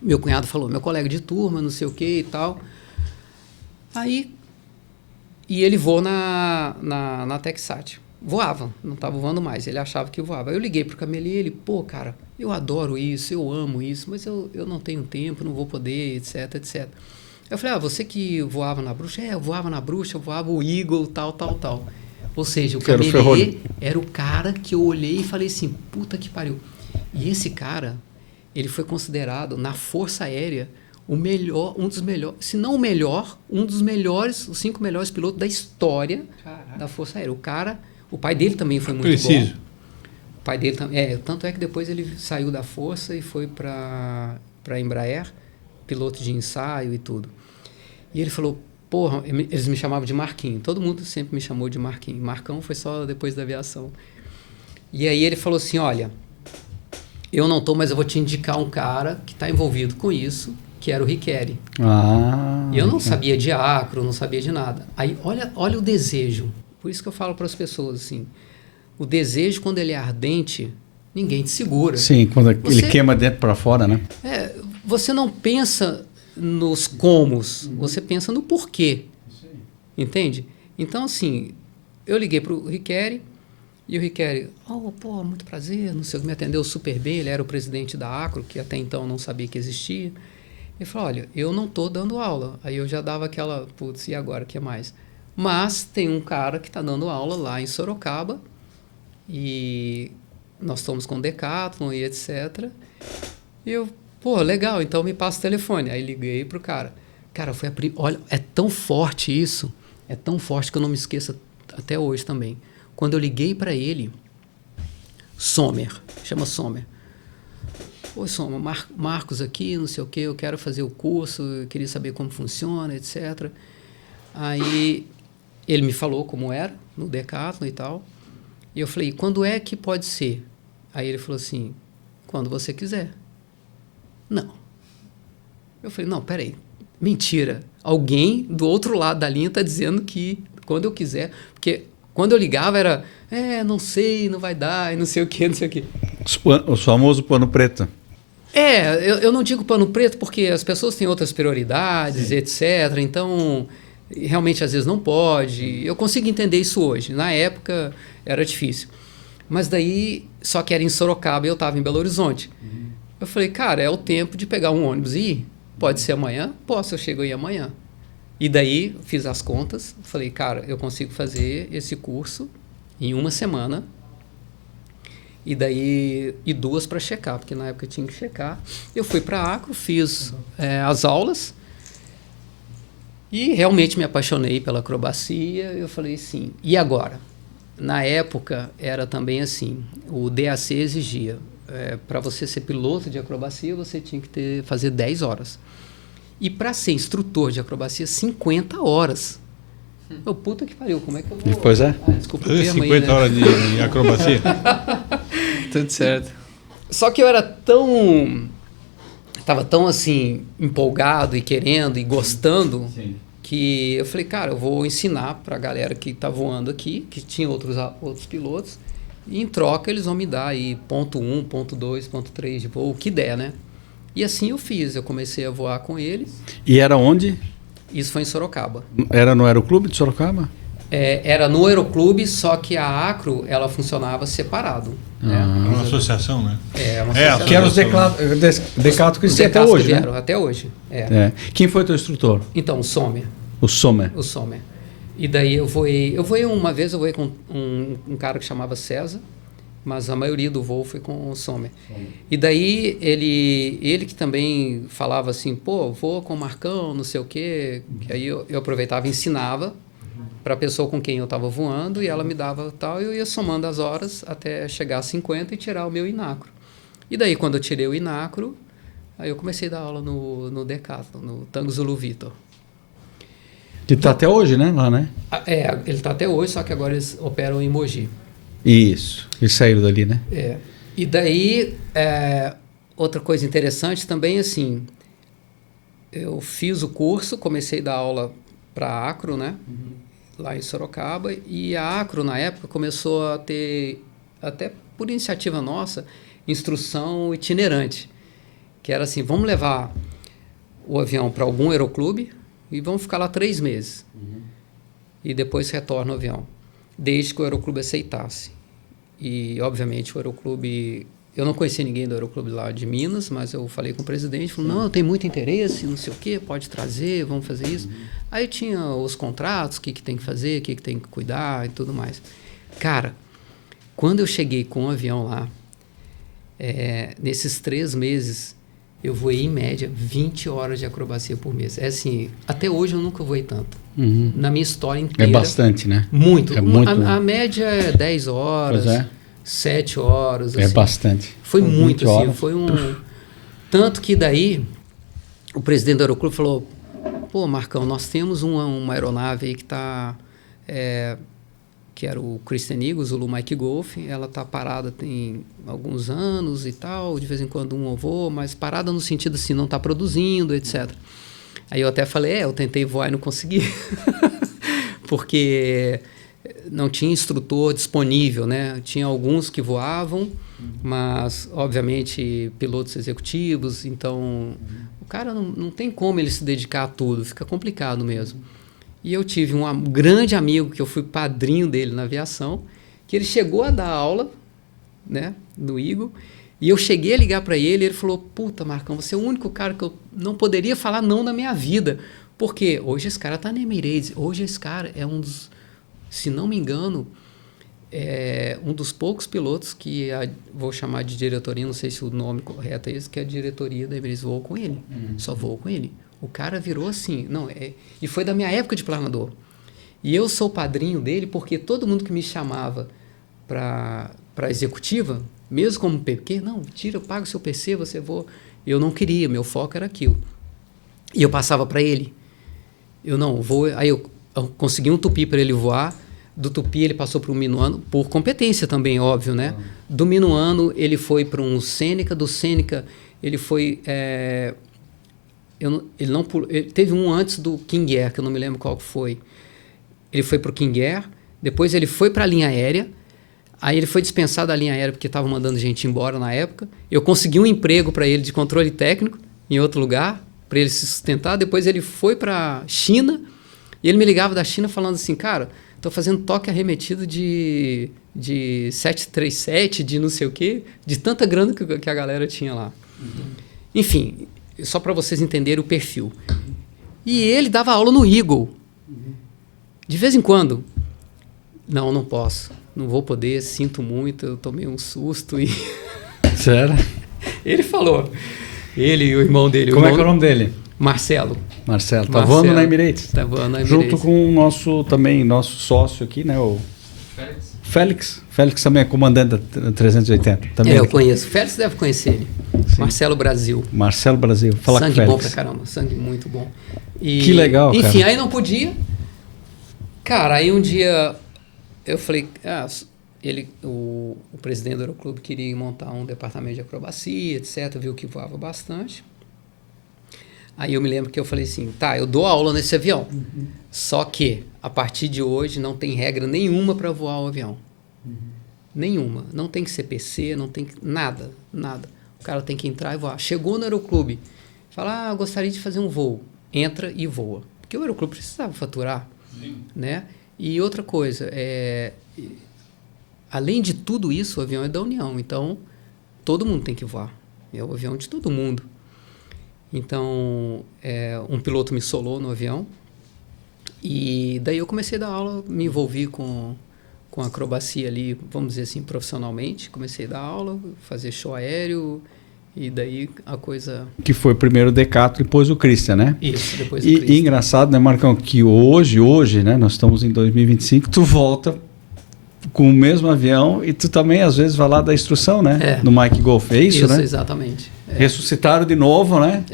Meu cunhado falou, meu colega de turma, não sei o que e tal. Aí, e ele voou na Texat. Voava, não estava voando mais, ele achava que voava. Aí eu liguei para o Camelier, ele, pô, cara, eu adoro isso, eu amo isso, mas eu não tenho tempo, não vou poder, etc, etc. Eu falei, você que voava na Bruxa? Eu voava na Bruxa, eu voava o Eagle, tal. Ou seja, o Camelier era o cara que eu olhei e falei assim, puta que pariu. E esse cara, ele foi considerado, na Força Aérea, o melhor, um dos melhores, se não o melhor, um dos melhores, os 5 melhores pilotos da história da Força Aérea. O pai dele também foi muito bom. O pai dele também. Tanto é que depois ele saiu da Força e foi para a Embraer, piloto de ensaio e tudo. E ele falou, porra, eles me chamavam de Marquinho. Todo mundo sempre me chamou de Marquinho. Marcão foi só depois da aviação. E aí ele falou assim, olha, eu não estou, mas eu vou te indicar um cara que está envolvido com isso, que era o Riquelme. E eu não sabia de acro, não sabia de nada. Aí olha o desejo. Por isso que eu falo para as pessoas assim, o desejo, quando ele é ardente, ninguém te segura. Sim, quando ele queima dentro para fora, né? Você não pensa nos comos, você pensa no porquê. Entende? Então, assim, eu liguei para o Riquelme e o Riquelme, muito prazer, não sei o que, me atendeu super bem, ele era o presidente da Acro, que até então não sabia que existia. Ele falou, olha, eu não estou dando aula. Aí eu já dava aquela, putz, e agora, o que mais? Mas tem um cara que está dando aula lá em Sorocaba e nós estamos com Decathlon e etc. E eu, legal, então me passa o telefone. Aí liguei pro cara. Cara, olha, é tão forte isso, é tão forte que eu não me esqueço até hoje também. Quando eu liguei para ele, chama Sommer. Oi, Sommer, Marcos aqui, não sei o quê, eu quero fazer o curso, eu queria saber como funciona, etc. Aí ele me falou como era, no Decathlon e tal. E eu falei, quando é que pode ser? Aí ele falou assim, quando você quiser. Não. Eu falei, não, peraí, mentira. Alguém do outro lado da linha está dizendo que quando eu quiser, porque quando eu ligava era, não sei, não vai dar, e não sei o quê, não sei o quê. O famoso pano preto. Eu não digo pano preto porque as pessoas têm outras prioridades, sim, etc. Então, realmente, às vezes não pode. Eu consigo entender isso hoje. Na época, era difícil. Mas daí, só que era em Sorocaba e eu estava em Belo Horizonte. Eu falei, cara, é o tempo de pegar um ônibus e ir. Pode ser amanhã? Posso, eu chego aí amanhã. E daí, fiz as contas. Falei, cara, eu consigo fazer esse curso em uma semana. E daí, 2 para checar, porque na época eu tinha que checar. Eu fui para a Acro, fiz as aulas e realmente me apaixonei pela acrobacia. Eu falei, sim, e agora? Na época, era também assim, o DAC exigia, para você ser piloto de acrobacia, você tinha que fazer 10 horas. E para ser instrutor de acrobacia, 50 horas. Puta que pariu, como é que eu vou... Pois é. Desculpa o termo 50 aí, né? horas de acrobacia. Tudo certo. Só que eu era estava tão assim, empolgado e querendo e gostando, sim, que eu falei, cara, eu vou ensinar para a galera que está voando aqui, que tinha outros pilotos, e em troca eles vão me dar aí ponto 1, ponto 2, ponto 3 de voo, o que der, né? E assim eu fiz, eu comecei a voar com eles. E era onde? Isso foi em Sorocaba. Era no Aeroclube de Sorocaba? Era no Aeroclube, só que a Acro, ela funcionava separado. Né? É uma associação, né? Uma associação. Que eram os Decathlon que existem até hoje, né? Até hoje, Quem foi teu instrutor? Então, o Sommer. O Sommer. O Sommer. E daí eu voei uma vez, eu voei com um cara que chamava César, mas a maioria do voo foi com o Sommer. E daí ele que também falava assim, voa com o Marcão, não sei o quê, que aí eu aproveitava e ensinava para a pessoa com quem eu estava voando e ela me dava tal, e eu ia somando as horas até chegar a 50 e tirar o meu Inacro. E daí, quando eu tirei o Inacro, aí eu comecei a dar aula no Decathlon, no Tango Zulu Vitor. Que está até hoje, né? Lá, né? Ele está até hoje, só que agora eles operam em Mogi. Isso, eles saíram dali, né? E daí, outra coisa interessante também, assim, eu fiz o curso, comecei a dar aula para a Acro, né? lá em Sorocaba, e a Acro, na época, começou a ter, até por iniciativa nossa, instrução itinerante, que era assim, vamos levar o avião para algum aeroclube e vamos ficar lá 3 meses. E depois retorna o avião, desde que o aeroclube aceitasse. E, obviamente, o aeroclube... Eu não conhecia ninguém do aeroclube lá de Minas, mas eu falei com o presidente, falou, não, eu tenho muito interesse, não sei o quê, pode trazer, vamos fazer isso. Aí tinha os contratos, o que tem que fazer, o que tem que cuidar e tudo mais. Cara, quando eu cheguei com o avião lá, nesses 3 meses, eu voei, em média, 20 horas de acrobacia por mês. É assim, até hoje eu nunca voei tanto. Na minha história inteira. É bastante, né? Muito. É muito. A média é 10 horas, Pois é. 7 horas. É assim. bastante. Foi muito, 20 assim. horas. Foi um... Tanto que daí, o presidente do Aeroclube falou, pô, Marcão, nós temos uma aeronave aí que está... que era o Christian Eagle, Zulu Mike Golf, ela está parada tem alguns anos e tal, de vez em quando um voa, mas parada no sentido assim, não está produzindo, etc. Aí eu até falei, eu tentei voar e não consegui, porque não tinha instrutor disponível, né? Tinha alguns que voavam, mas, obviamente, pilotos executivos, então o cara não tem como ele se dedicar a tudo, fica complicado mesmo. E eu tive um grande amigo, que eu fui padrinho dele na aviação, que ele chegou a dar aula, né, no Eagle, e eu cheguei a ligar para ele, e ele falou, puta, Marcão, você é o único cara que eu não poderia falar não na minha vida, porque hoje esse cara está na Emirates, hoje esse cara é um dos, se não me engano, um dos poucos pilotos que vou chamar de diretoria, não sei se o nome correto é esse, que é a diretoria da Emirates, voo com ele, só voo com ele. O cara virou assim, e foi da minha época de planador. E eu sou padrinho dele porque todo mundo que me chamava para executiva, mesmo como PQ, não, tira, paga o seu PC, você voa. Eu não queria, meu foco era aquilo. E eu passava para ele. Eu não vou, aí eu consegui um Tupi para ele voar, do Tupi ele passou para um Minuano, por competência também, óbvio, né? Do Minuano ele foi para um Seneca, do Seneca ele foi... ele teve um antes do King Air, que eu não me lembro qual foi. Ele foi para o King Air, depois ele foi para a linha aérea, aí ele foi dispensado da linha aérea porque estava mandando gente embora na época. Eu consegui um emprego para ele de controle técnico em outro lugar, para ele se sustentar. Depois ele foi para a China, e ele me ligava da China falando assim, cara, estou fazendo toque arremetido de 737, de não sei o quê, de tanta grana que a galera tinha lá. Enfim... Só para vocês entenderem o perfil. E ele dava aula no Eagle. De vez em quando. Não posso. Não vou poder, sinto muito, eu tomei um susto. E Sério? ele falou. Ele e o irmão dele. Como é que é o nome dele? Marcelo. Marcelo. Tá voando na Emirates? Tá voando na Emirates. Junto com o nosso sócio aqui, né? O Félix. Félix também é comandante da 380. Também eu aqui. conheço. Félix deve conhecer ele. Sim. Marcelo Brasil. Marcelo Brasil. Fala sangue com o Félix. bom pra caramba. Sangue muito bom. E, que legal, cara. Enfim, aí não podia. Cara, aí um dia eu falei... o presidente do Aeroclube queria montar um departamento de acrobacia, etc. Viu que voava bastante. Aí eu me lembro que eu falei assim, tá, eu dou aula nesse avião. Só que, a partir de hoje, não tem regra nenhuma para voar o avião. Nenhuma. Não tem que ser PC, não tem que... Nada. O cara tem que entrar e voar. Chegou no Aeroclube, fala, eu gostaria de fazer um voo. Entra e voa. Porque o Aeroclube precisava faturar. Né? E outra coisa, além de tudo isso, o avião é da União. Então, todo mundo tem que voar. É o avião de todo mundo. Então, um piloto me solou no avião. E daí eu comecei a dar aula, me envolvi com acrobacia ali, vamos dizer assim, profissionalmente. Comecei a dar aula, fazer show aéreo, e daí a coisa... Que foi primeiro o Decato e depois o Christian, né? Isso, depois o Christian. E engraçado, né, Marcão, que hoje, né, nós estamos em 2025, tu volta com o mesmo avião e tu também, às vezes, vai lá dar instrução, né? No Mike Golf, é isso, né? Isso, exatamente. Ressuscitaram de novo, né?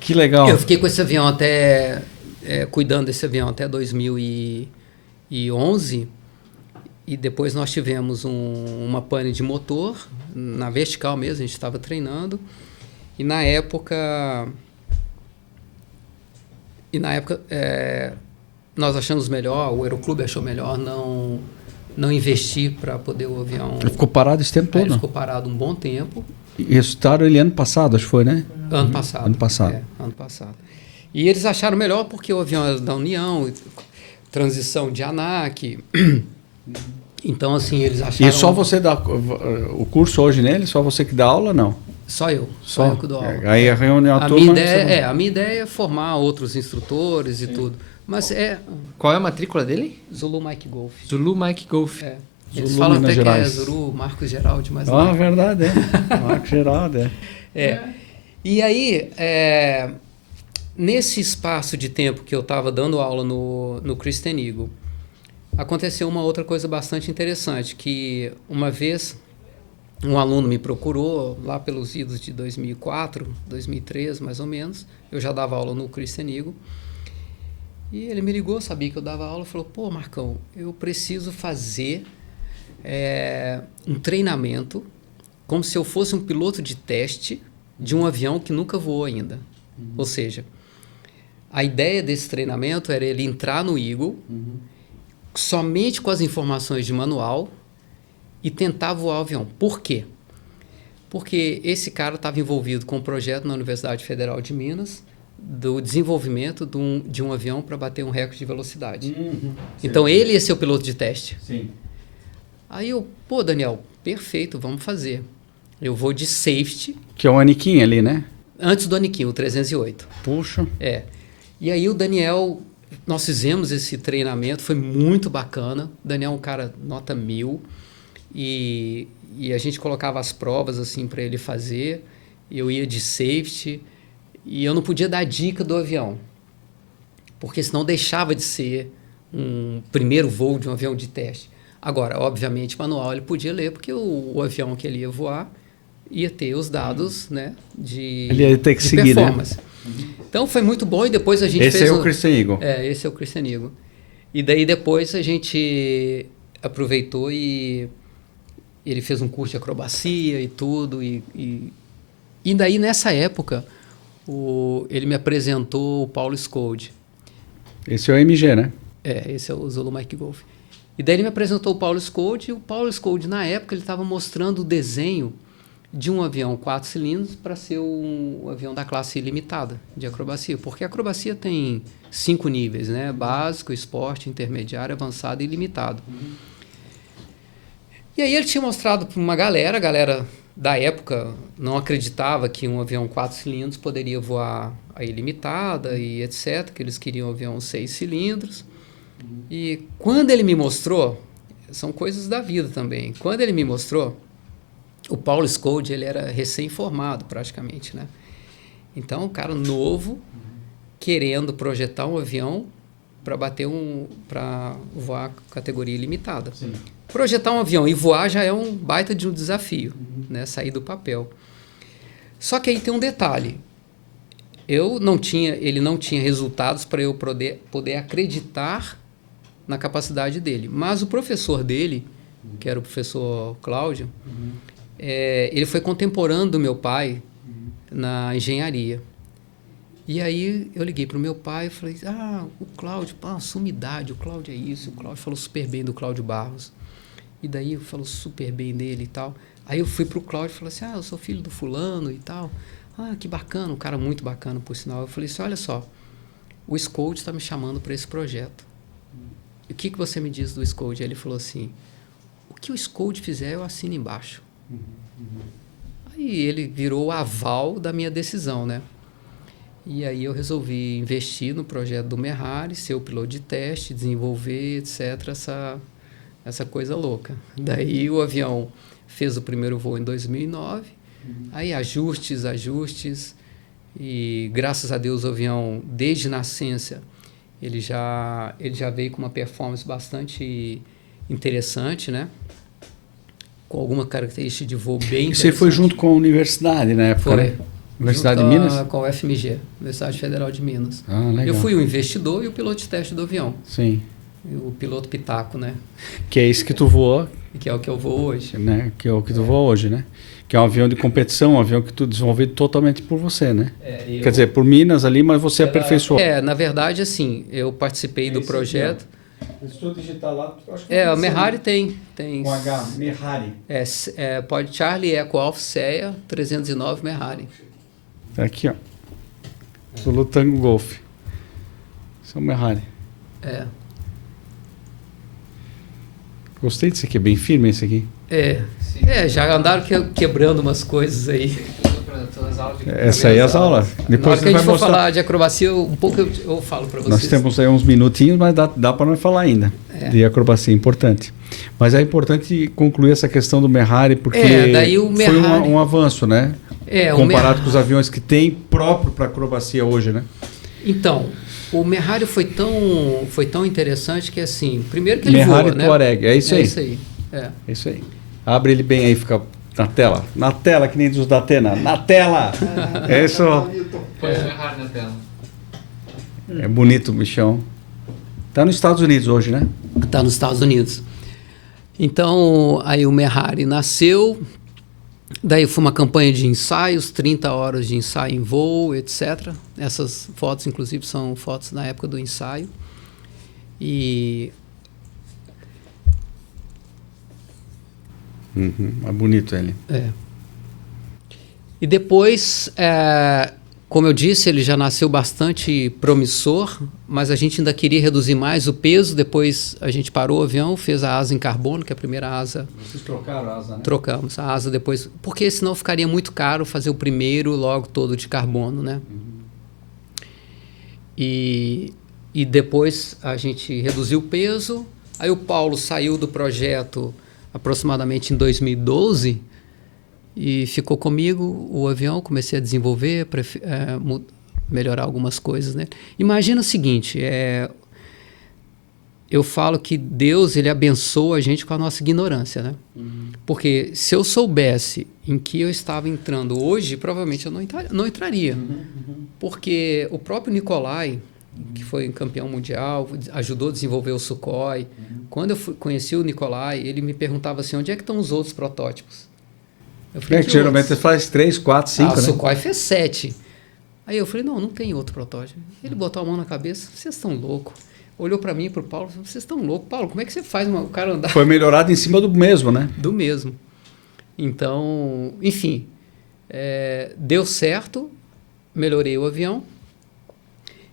Que legal. Eu fiquei com esse avião até... cuidando desse avião até 2011, e depois nós tivemos uma pane de motor, na vertical mesmo, a gente estava treinando, e na época nós achamos melhor, o Aeroclube achou melhor não investir para poder o avião... Ele ficou parado esse tempo Aí ele todo? ficou parado um bom tempo. E ressuscitaram ele ano passado, acho que foi, né? Ano passado. Ano passado. Ano passado. E eles acharam melhor porque o avião era da União, transição de ANAC. Então, assim, eles acharam... E só você dá o curso hoje nele? Só você que dá aula, não? Só eu que dou aula. Aí a reunião a turma... A minha ideia é formar outros instrutores e tudo. Mas Qual é a matrícula dele? Zulu Mike Golf. Zulu Mike Golf. Eles Zulu, falam Minas até Gerais. que é Zulu Marcos Geraldi, mas Ah, verdade, é. Marcos Geraldo, E aí, nesse espaço de tempo que eu estava dando aula no Christian Eagle, aconteceu uma outra coisa bastante interessante, que uma vez um aluno me procurou, lá pelos idos de 2004, 2003, mais ou menos, eu já dava aula no Christian Eagle, e ele me ligou, sabia que eu dava aula, falou, pô, Marcão, eu preciso fazer um treinamento como se eu fosse um piloto de teste de um avião que nunca voou ainda. Ou seja, a ideia desse treinamento era ele entrar no Eagle somente com as informações de manual e tentar voar o avião. Por quê? Porque esse cara estava envolvido com um projeto na Universidade Federal de Minas do desenvolvimento de um avião para bater um recorde de velocidade. Então, ele ia ser o piloto de teste. Sim. Aí eu, pô, Daniel, perfeito, vamos fazer. Eu vou de safety. Que é o Aniquim ali, né? Antes do Aniquim, o 308. Puxa. E aí o Daniel, nós fizemos esse treinamento, foi muito bacana. O Daniel é um cara nota 1000 e a gente colocava as provas assim para ele fazer. Eu ia de safety e eu não podia dar dica do avião, porque senão deixava de ser um primeiro voo de um avião de teste. Agora, obviamente, manual ele podia ler, porque o avião que ele ia voar ia ter os dados, né, ele ia ter que seguir, performance. né? Então, foi muito bom e depois a gente Esse fez... é o Christian Eagle. Esse é o Christian Eagle. E daí depois a gente aproveitou e ele fez um curso de acrobacia e tudo. E daí, nessa época, ele me apresentou o Paulo Scold. Esse é o MG, né? Esse é o Zulu Mike Golf. E daí ele me apresentou o Paulo Scold, e o Paulo Scold, na época, ele estava mostrando o desenho de um avião 4 cilindros para ser um avião da classe ilimitada de acrobacia, porque a acrobacia tem 5 níveis, né? Básico, esporte, intermediário, avançado e ilimitado. E aí ele tinha mostrado para uma galera, a galera da época não acreditava que um avião 4 cilindros poderia voar a ilimitada e etc, que eles queriam um avião 6 cilindros. E quando ele me mostrou, são coisas da vida também, quando ele me mostrou, o Paulo Scold, ele era recém-formado praticamente, né? Então, um cara novo, querendo projetar um avião para voar categoria ilimitada. Sim. Projetar um avião e voar já é um baita de um desafio, né? Sair do papel. Só que aí tem um detalhe. Ele não tinha resultados para eu poder acreditar na capacidade dele. Mas o professor dele, que era o professor Cláudio, ele foi contemporâneo do meu pai na engenharia. E aí eu liguei para o meu pai e falei, o Cláudio, sumidade, o Cláudio é isso. O Cláudio falou super bem do Cláudio Barros. E daí eu falo super bem dele e tal. Aí eu fui para o Cláudio e falei assim, eu sou filho do fulano e tal. Que bacana, um cara muito bacana, por sinal. Eu falei assim, olha só, o Scold está me chamando para esse projeto. E o que você me diz do Scold? Ele falou assim, o que o Scold fizer eu assino embaixo. Aí ele virou o aval da minha decisão, né? E aí eu resolvi investir no projeto do Merrari, ser o piloto de teste, desenvolver, etc., essa coisa louca. Daí o avião fez o primeiro voo em 2009, aí ajustes, e graças a Deus o avião, desde nascença, ele já veio com uma performance bastante interessante, né? Com alguma característica de voo bem interessante. Você foi junto com a universidade na época, né? Universidade de Minas? Com a UFMG, Universidade Federal de Minas. Legal. Eu fui o investidor e o piloto de teste do avião. Sim. O piloto pitaco, né? Que é esse que tu voou, Que é o que eu vou hoje. Né? Que é o que tu voa hoje, né? Que é um avião de competição, um avião que tu desenvolvido totalmente por você, né? Quer dizer, por Minas ali, mas você aperfeiçoou. Na verdade, assim, eu participei do projeto. Se tu digitar lá, acho que O Merhari tem. com H, Merhari. Pode Charlie Eco Alfa CEA 309 Merhari. Tá aqui, ó. Zulu Tango Golf. Esse é o Merhari. Gostei disso aqui, é bem firme esse aqui. Já andaram quebrando umas coisas aí. Essa aí é as aulas. Na Depois hora que a gente for mostrar. falar de acrobacia, um pouco eu falo para vocês. Nós temos aí uns minutinhos, mas dá para nós falar ainda. De acrobacia, importante. Mas é importante concluir essa questão do Merhari, porque daí o foi Merhari- um avanço, né? o Comparado com os aviões que tem próprio para acrobacia hoje, né? Então, o Merhari foi tão interessante que, assim, primeiro que ele Merhari voa, né? Touareg, é isso aí. É isso aí. É isso aí. Abre ele bem aí, fica na tela. Na tela, que nem diz os da Atena. Na tela! É isso. Põe o Merhari na tela. É bonito o bichão. Tá nos Estados Unidos hoje, né? Está nos Estados Unidos. Então, aí o Merhari nasceu, daí foi uma campanha de ensaios, 30 horas de ensaio em voo, etc. Essas fotos, inclusive, são fotos da época do ensaio. E É bonito ele. E depois, como eu disse, ele já nasceu bastante promissor, mas a gente ainda queria reduzir mais o peso. Depois a gente parou o avião, fez a asa em carbono, que é a primeira asa. Vocês trocaram a asa, né? Trocamos a asa depois, porque senão ficaria muito caro fazer o primeiro logo todo de carbono, né? E depois a gente reduziu o peso. Aí o Paulo saiu do projeto aproximadamente em 2012 e ficou comigo o avião. Comecei a desenvolver, melhorar algumas coisas, né? Imagina o seguinte, eu falo que Deus, ele abençoa a gente com a nossa ignorância, né? Porque se eu soubesse em que eu estava entrando hoje, provavelmente eu não entraria. Porque o próprio Nicolai, que foi campeão mundial, ajudou a desenvolver o Sukhoi. Quando eu conheci o Nicolai, ele me perguntava assim, onde é que estão os outros protótipos? Eu falei, Que geralmente você faz 3, 4, 5, o né? Sukhoi fez 7. Aí eu falei, não tem outro protótipo. Ele botou a mão na cabeça, vocês estão loucos. Olhou para mim e para o Paulo, vocês estão loucos. Paulo, como é que você faz o cara andar? Foi melhorado em cima do mesmo, né? Do mesmo. Então, enfim, deu certo, melhorei o avião.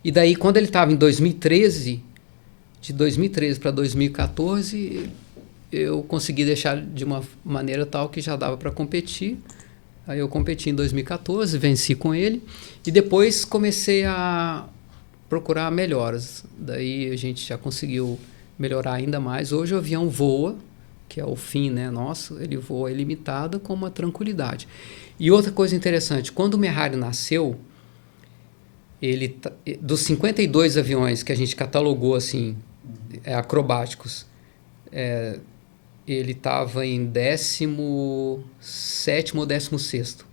E daí, quando ele estava em 2013, de 2013 para 2014, eu consegui deixar de uma maneira tal que já dava para competir. Aí eu competi em 2014, venci com ele. E depois comecei a procurar melhoras. Daí a gente já conseguiu melhorar ainda mais. Hoje o avião voa, que é o fim, né, nosso, ele voa ilimitado com uma tranquilidade. E outra coisa interessante, quando o Merhari nasceu, dos 52 aviões que a gente catalogou assim, acrobáticos, ele estava em 17º ou 16º,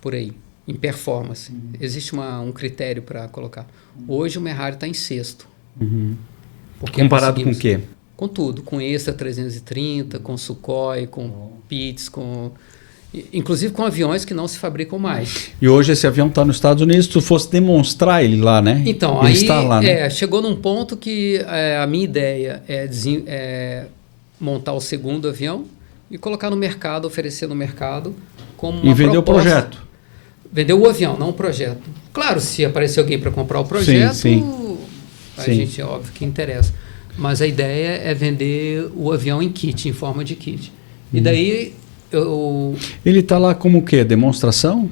por aí, em performance. Existe um critério para colocar. Hoje o Merhari está em 6º. Porque comparado com o quê? Com tudo, com Extra 330, com Sukhoi, com Pitts, inclusive com aviões que não se fabricam mais. E hoje esse avião está nos Estados Unidos, se tu fosse demonstrar ele lá, né? Então, ele aí está lá, né? Chegou num ponto que a minha ideia é montar o segundo avião e colocar no mercado, oferecer no mercado como uma E vender o proposta. projeto. Vender o avião, não o projeto. Claro, se aparecer alguém para comprar o projeto, a gente, óbvio que interessa. Mas a ideia é vender o avião em kit, em forma de kit. E daí Ele está lá como o quê? Demonstração?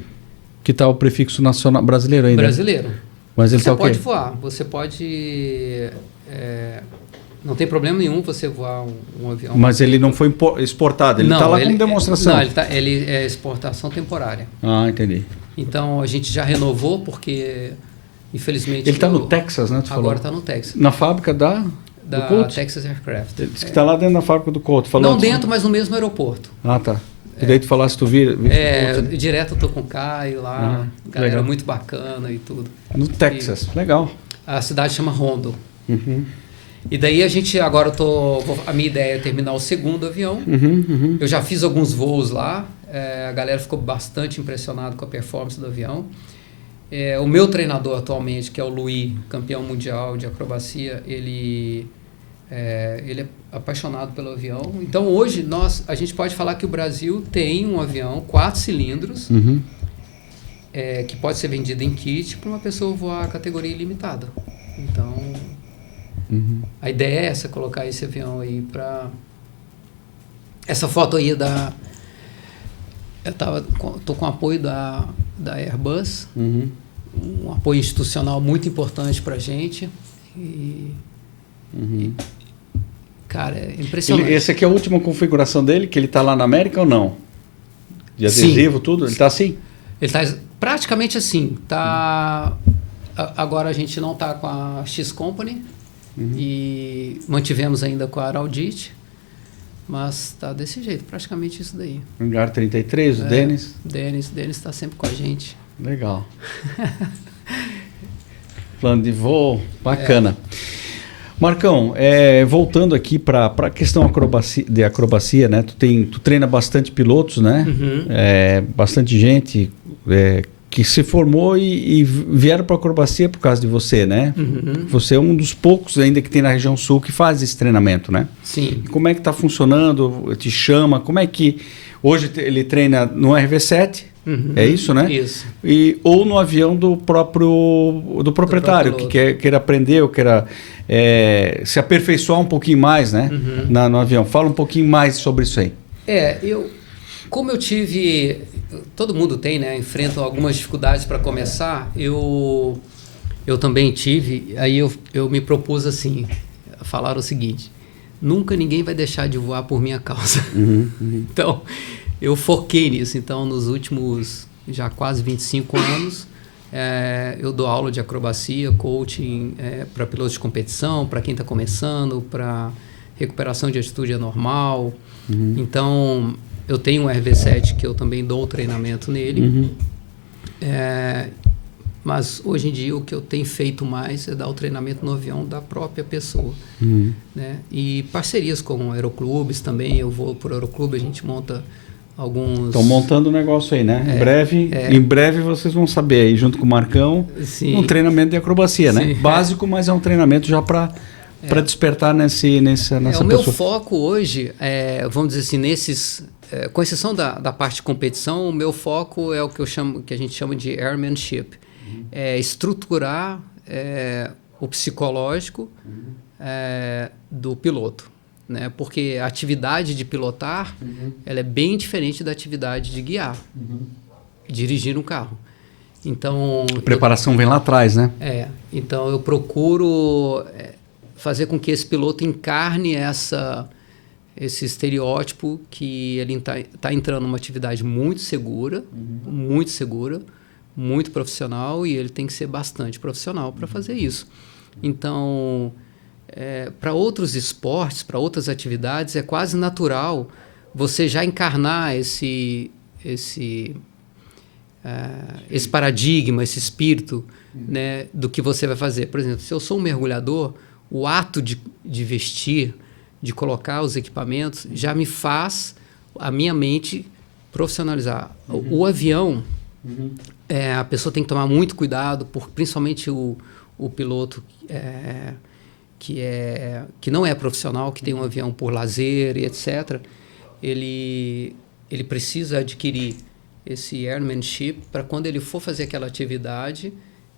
Que está o prefixo nacional brasileiro ainda? Brasileiro. Mas ele Você está o quê? pode voar, você pode... não tem problema nenhum você voar um avião. Mas ele não foi exportado, ele está lá como demonstração. Não, ele é exportação temporária. Ah, entendi. Então a gente já renovou porque, infelizmente... Ele está no Texas, né? Tu agora falou. está no Texas. Na fábrica do Colt? Texas Aircraft. Ele disse que está lá dentro da fábrica do Colt. Falou Não dentro, mas no mesmo aeroporto. Ah, tá. E daí tu falasse, tu vira Direto eu tô com o Caio lá, galera legal. muito bacana e tudo. no Texas. Legal. A cidade chama Rondo. E daí agora a minha ideia é terminar o segundo avião. Eu já fiz alguns voos lá, a galera ficou bastante impressionada com a performance do avião. O meu treinador atualmente, que é o Luiz, campeão mundial de acrobacia, ele é apaixonado pelo avião. Então hoje a gente pode falar que o Brasil tem um avião 4 cilindros que pode ser vendido em kit para uma pessoa voar a categoria ilimitada. Então a ideia é essa, colocar esse avião aí para... Essa foto aí tô com apoio da Airbus, um apoio institucional muito importante para a gente. Cara, é impressionante. Essa aqui é a última configuração dele, que ele está lá na América ou não? De adesivo, sim, tudo? Ele está assim? Ele está praticamente assim. Agora a gente não está com a X Company e mantivemos ainda com a Araldite, mas está desse jeito, praticamente isso daí. Hangar 33, o Denis? Denis está sempre com a gente. Legal. Plano de voo, bacana. Marcão, voltando aqui para a questão de acrobacia, né? Tu treina bastante pilotos, né? Bastante gente que se formou e vieram para a acrobacia por causa de você, né? Você é um dos poucos ainda que tem na região sul que faz esse treinamento, né? Sim. E como é que está funcionando? Te chama? Como é que... Hoje ele treina no RV7, é isso, né? Isso. Ou no avião do proprietário, que queira aprender ou queira se aperfeiçoar um pouquinho mais, né? No avião. Fala um pouquinho mais sobre isso aí. Como eu tive... Todo mundo tem, né? Enfrenta algumas dificuldades para começar. Eu também tive. Aí eu me propus assim, falar o seguinte: nunca ninguém vai deixar de voar por minha causa. Então, eu foquei nisso. Então, nos últimos já quase 25 anos, eu dou aula de acrobacia, coaching para pilotos de competição, para quem está começando, para recuperação de atitude anormal. Então, eu tenho um RV7 que eu também dou treinamento nele. Mas hoje em dia o que eu tenho feito mais é dar o treinamento no avião da própria pessoa. Né? E parcerias com aeroclubes também. Eu vou por aeroclube, a gente monta alguns... Estão montando um negócio aí, né? Em breve vocês vão saber aí, junto com o Marcão, um treinamento de acrobacia, né? Básico, mas é um treinamento já para despertar nessa pessoa. O meu foco hoje, vamos dizer assim, com exceção da parte de competição, o meu foco é o que a gente chama de airmanship. Estruturar o psicológico do piloto, né? Porque a atividade de pilotar ela é bem diferente da atividade de guiar, dirigir um carro. Então, a preparação vem lá atrás, né? Então eu procuro fazer com que esse piloto encarne esse estereótipo que ele está entrando numa atividade muito segura, muito profissional, e ele tem que ser bastante profissional para fazer isso. Então, para outros esportes, para outras atividades, é quase natural você já encarnar esse paradigma, esse espírito, né, do que você vai fazer. Por exemplo, se eu sou um mergulhador, o ato de vestir, de colocar os equipamentos, já me faz a minha mente profissionalizar. O avião, a pessoa tem que tomar muito cuidado, principalmente o piloto que não é profissional, que tem um avião por lazer e etc. Ele precisa adquirir esse airmanship para quando ele for fazer aquela atividade,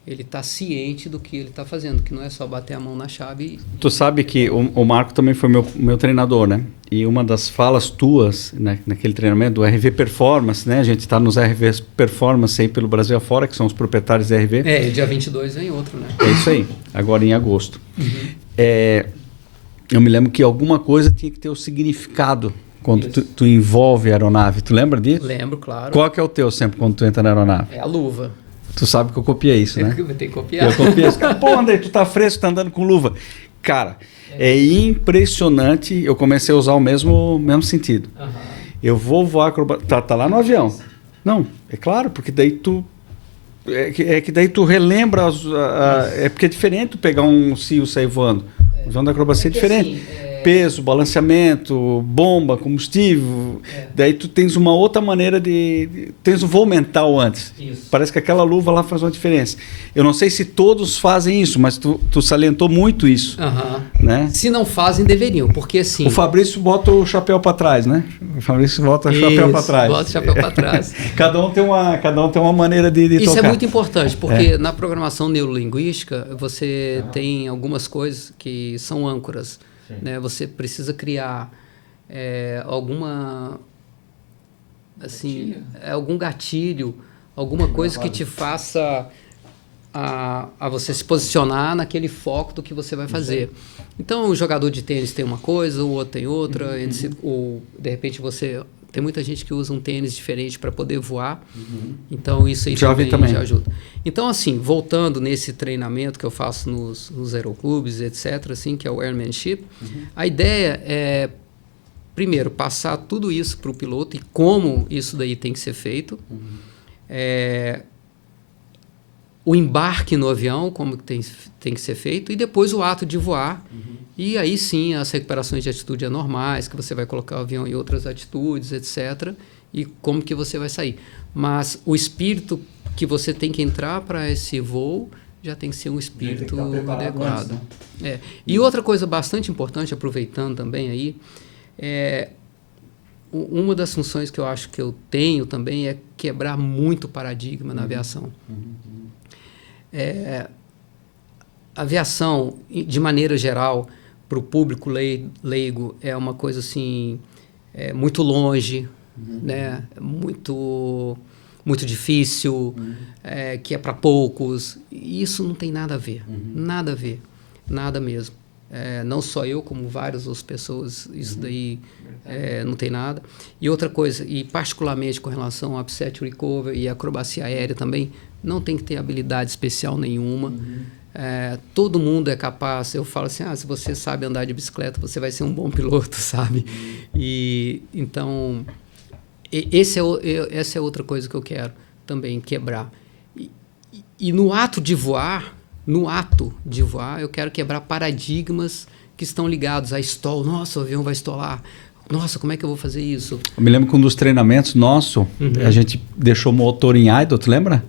ele está ciente do que ele está fazendo, que não é só bater a mão na chave. Tu sabe que o Marco também foi meu treinador, né? E uma das falas tuas, né, naquele treinamento do RV Performance, né? A gente está nos RV Performance aí pelo Brasil afora, que são os proprietários da RV. Dia 22 vem outro, né? É isso aí, agora em agosto. Eu me lembro que alguma coisa tinha que ter o significado quando tu envolve a aeronave. Tu lembra disso? Lembro, claro. Qual que é o teu sempre quando tu entra na aeronave? É a luva. Tu sabe que eu copiei isso, né? Tem que copiar. Eu copiei isso. Pô, André, tu tá fresco, tá andando com luva. Cara, é impressionante. Eu comecei a usar o mesmo sentido. Eu vou voar... Tá lá no avião. Não, é claro, porque daí tu... que daí tu relembra... porque é diferente tu pegar um cio e sair voando. avião da acrobacia é diferente. Assim, Peso, balanceamento, bomba, combustível. Daí tu tens uma outra maneira tens um voo mental antes. Isso. Parece que aquela luva lá faz uma diferença. Eu não sei se todos fazem isso, mas tu salientou muito isso. Aham. Né? Se não fazem, deveriam, porque assim... O Fabrício bota o chapéu para trás, né? O Fabrício bota o chapéu para trás. Bota o chapéu para trás. Cada um tem uma maneira de Isso tocar. é muito importante, porque na programação neurolinguística você tem algumas coisas que são âncoras. Né? Você precisa criar algum gatilho, alguma coisa que te faça a você se posicionar naquele foco do que você vai fazer. Então, o jogador de tênis tem uma coisa, o outro tem outra, ou de repente você... Tem muita gente que usa um tênis diferente para poder voar. Então, isso aí também já ajuda. Então, assim, voltando nesse treinamento que eu faço nos aeroclubes, etc., assim, que é o airmanship, a ideia é, primeiro, passar tudo isso para o piloto e como isso daí tem que ser feito. O embarque no avião, como tem que ser feito, e depois o ato de voar. E aí sim, as recuperações de atitude anormais, que você vai colocar o avião em outras atitudes, etc. E como que você vai sair. Mas o espírito que você tem que entrar para esse voo já tem que ser um espírito adequado. E outra coisa bastante importante, aproveitando também aí, uma das funções que eu acho que eu tenho também é quebrar muito paradigma na aviação. Aviação, de maneira geral, para o público leigo, é uma coisa assim, muito longe, né? Muito difícil, que é para poucos. E isso não tem nada a ver, nada a ver, nada mesmo. Não só eu, como várias outras pessoas, isso daí não tem nada. E outra coisa, e particularmente com relação ao upset recovery e acrobacia aérea também, não tem que ter habilidade especial nenhuma. Todo mundo é capaz. Eu falo assim, se você sabe andar de bicicleta, você vai ser um bom piloto, sabe? E então, essa é outra coisa que eu quero também quebrar. E no ato de voar, eu quero quebrar paradigmas que estão ligados a stall. Nossa, o avião vai estolar. Nossa, como é que eu vou fazer isso? Eu me lembro que um dos treinamentos nosso, a gente deixou o motor em idle, tu lembra?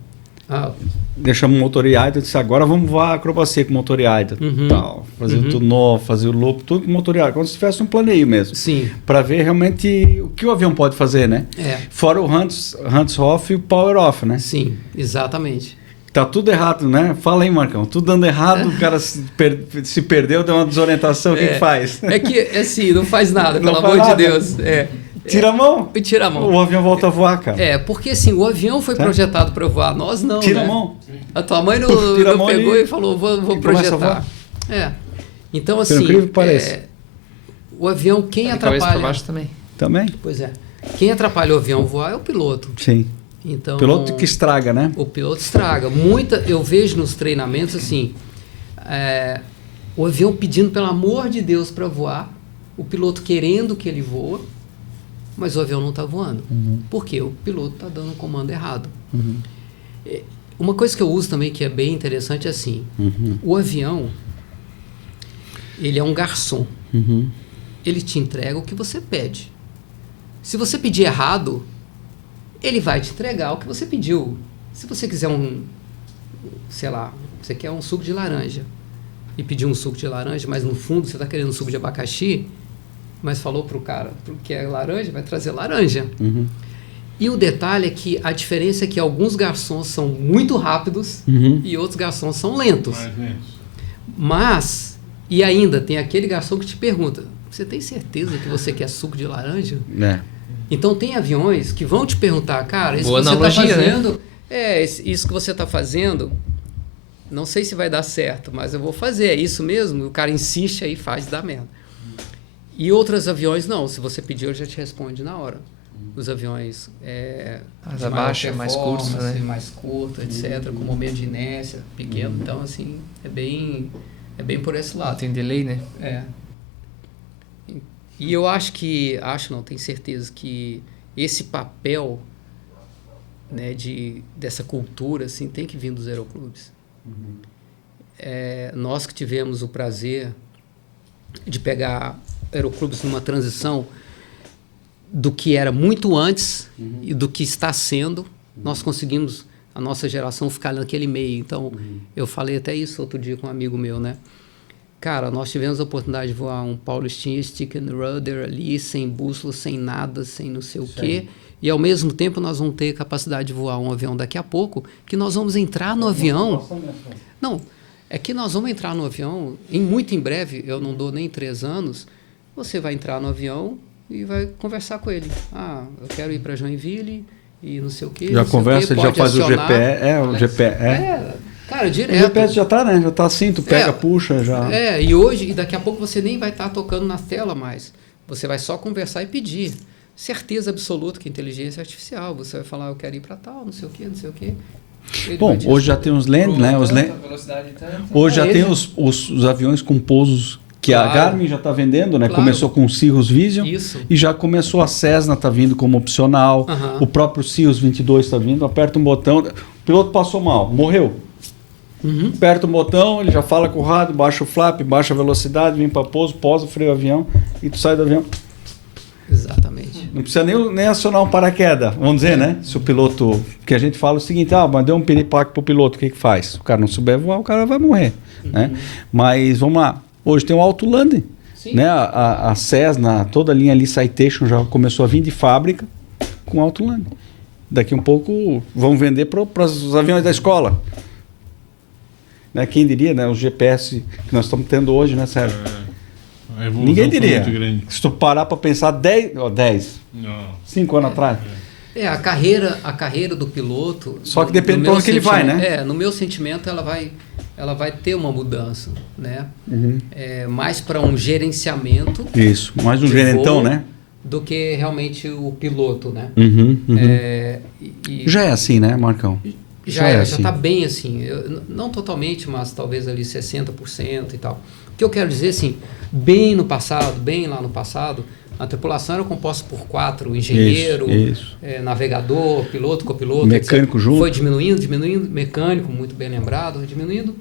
Deixamos o motor em idle e disse, agora vamos voar acrobacia com o motor em idle. Tal, fazer o turno, fazer o loop, tudo com o motor em idle. Como se tivesse um planeio mesmo. Sim. Para ver realmente o que o avião pode fazer, né? Fora o hands-off e o power-off, né? Sim, exatamente. Tá tudo errado, né? Fala aí, Marcão. Tudo dando errado, o cara se perdeu, deu uma desorientação, o que faz? É que, assim, não faz nada, pelo amor de Deus. Tira a mão. Tira a mão. O avião volta a voar, cara. Porque assim, o avião foi projetado para voar, nós não, Tira né? a mão. A tua mãe não pegou e falou, vou projetar. Então, assim, incrível que pareça. o avião, quem atrapalha... baixo também. Também? Pois é. Quem atrapalha o avião voar é o piloto. Sim. Então, o piloto que estraga, né? O piloto estraga. Eu vejo nos treinamentos, assim, o avião pedindo, pelo amor de Deus, para voar, o piloto querendo que ele voa, mas o avião não está voando. Por quê? O piloto está dando um comando errado. Uma coisa que eu uso também, que é bem interessante, é assim, o avião, ele é um garçom. Ele te entrega o que você pede. Se você pedir errado, ele vai te entregar o que você pediu. Se você quiser você quer um suco de laranja e pedir um suco de laranja, mas no fundo você está querendo um suco de abacaxi, mas falou para o cara que é laranja, vai trazer laranja. E o detalhe é que a diferença é que alguns garçons são muito rápidos e outros garçons são lentos. Mas, e ainda tem aquele garçom que te pergunta, você tem certeza que você quer suco de laranja? Então tem aviões que vão te perguntar, cara, isso que você está fazendo, isso que você está fazendo, não sei se vai dar certo, mas eu vou fazer, é isso mesmo? O cara insiste aí, faz, dá merda. E outros aviões, não, se você pedir, ele já te responde na hora. Os aviões mais abaixo, mais curto, né? Mais curto, etc., com momento de inércia pequeno, então assim, é bem por esse lado. Tem delay, né? E eu tenho certeza que esse papel, né, dessa cultura assim, tem que vir dos aeroclubes. Nós que tivemos o prazer de pegar aeroclubes numa transição do que era muito antes e do que está sendo. Nós conseguimos, a nossa geração, ficar naquele meio. Então, eu falei até isso outro dia com um amigo meu, né? Cara, nós tivemos a oportunidade de voar um Paulistinha Stick and Rudder ali, sem bússola, sem nada, sem não sei o quê. E, ao mesmo tempo, nós vamos ter capacidade de voar um avião daqui a pouco, que nós vamos entrar no avião... Não, é que nós vamos entrar no avião, muito em breve, eu não dou nem 3 anos, você vai entrar no avião e vai conversar com ele. Ah, eu quero ir para Joinville e não sei o quê. Já conversa, ele já faz acionar. o GPS. O GPS. Cara, direto. O GPS já tá, né? Já tá assim, tu pega, puxa, já. E daqui a pouco você nem vai estar tocando na tela mais. Você vai só conversar e pedir. Certeza absoluta que inteligência artificial. Você vai falar, eu quero ir para tal, não sei o quê, não sei o quê. Bom, hoje já tem os land, né? Hoje já tem os aviões com pousos que a Garmin já está vendendo, né? Claro. Começou com o Cirrus Vision. Isso. E já começou a Cessna, está vindo como opcional. O próprio Cirrus 22 está vindo. Aperta um botão, o piloto passou mal, morreu. Aperta um botão, ele já fala com o rádio, baixa o flap, baixa a velocidade, vem para pouso, posa, freia o avião e tu sai do avião. Exatamente. Não precisa nem acionar um paraquedas, vamos dizer, né? Se o piloto... Porque a gente fala o seguinte, mas deu um piripaque pro piloto, o que faz? Se o cara não souber voar, o cara vai morrer, né? Mas, vamos lá, hoje tem o Auto Landing, né? A Cessna, toda a linha ali, Citation, já começou a vir de fábrica com Auto Landing. Daqui um pouco vão vender para os aviões da escola. Né? Quem diria, né? O GPS que nós estamos tendo hoje, né, Sérgio? Ninguém diria. Se tu parar para pensar 5 anos atrás. A carreira do piloto... Só que depende de onde que ele vai, né? No meu sentimento, ela vai ter uma mudança, né? Mais para um gerenciamento... Isso, mais um gerentão, né? Do que realmente o piloto, né? Já é assim, né, Marcão? Já está bem assim. Não totalmente, mas talvez ali 60% e tal. O que eu quero dizer, assim, bem lá no passado, a tripulação era composta por 4, engenheiro, navegador, piloto, copiloto, mecânico etc. junto. Foi diminuindo, mecânico, muito bem lembrado, diminuindo.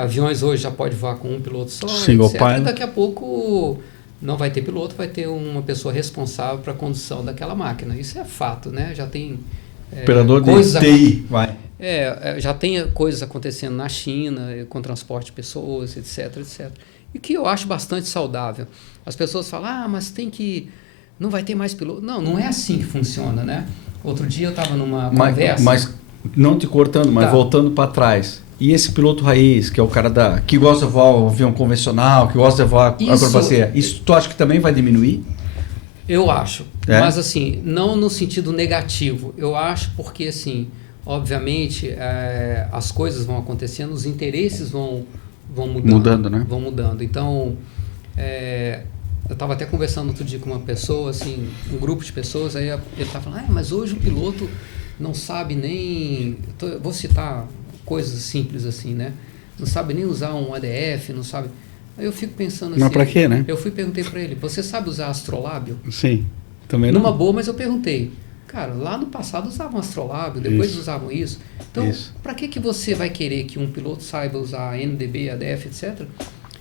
Aviões hoje já pode voar com um piloto só, Single etc. pilot. E daqui a pouco não vai ter piloto, vai ter uma pessoa responsável para a condução daquela máquina. Isso é fato, né? Já tem... operador de TI, vai. Já tem coisas acontecendo na China, com transporte de pessoas, etc, etc. E que eu acho bastante saudável. As pessoas falam, mas não vai ter mais piloto. Não é assim que funciona, né? Outro dia eu estava numa conversa... Mas não te cortando, mas voltando para trás. E esse piloto raiz, que é o cara que gosta de voar o avião convencional, que gosta de voar acrobacia, isso tu acha que também vai diminuir? Eu acho, mas assim, não no sentido negativo. Eu acho porque, assim, obviamente, as coisas vão acontecendo, os interesses vão mudando, né? Vão mudando. Então, eu estava até conversando outro dia com uma pessoa, assim, um grupo de pessoas, aí ele estava falando, mas hoje o piloto não sabe nem... Vou citar coisas simples assim, né? Não sabe nem usar um ADF, não sabe... Aí eu fico pensando assim... Mas pra quê, né? Eu perguntei para ele, você sabe usar astrolábio? Sim, também não. Numa boa, mas eu perguntei. Cara, lá no passado usavam astrolábio, depois usavam isso. Então, para que você vai querer que um piloto saiba usar NDB, ADF, etc.?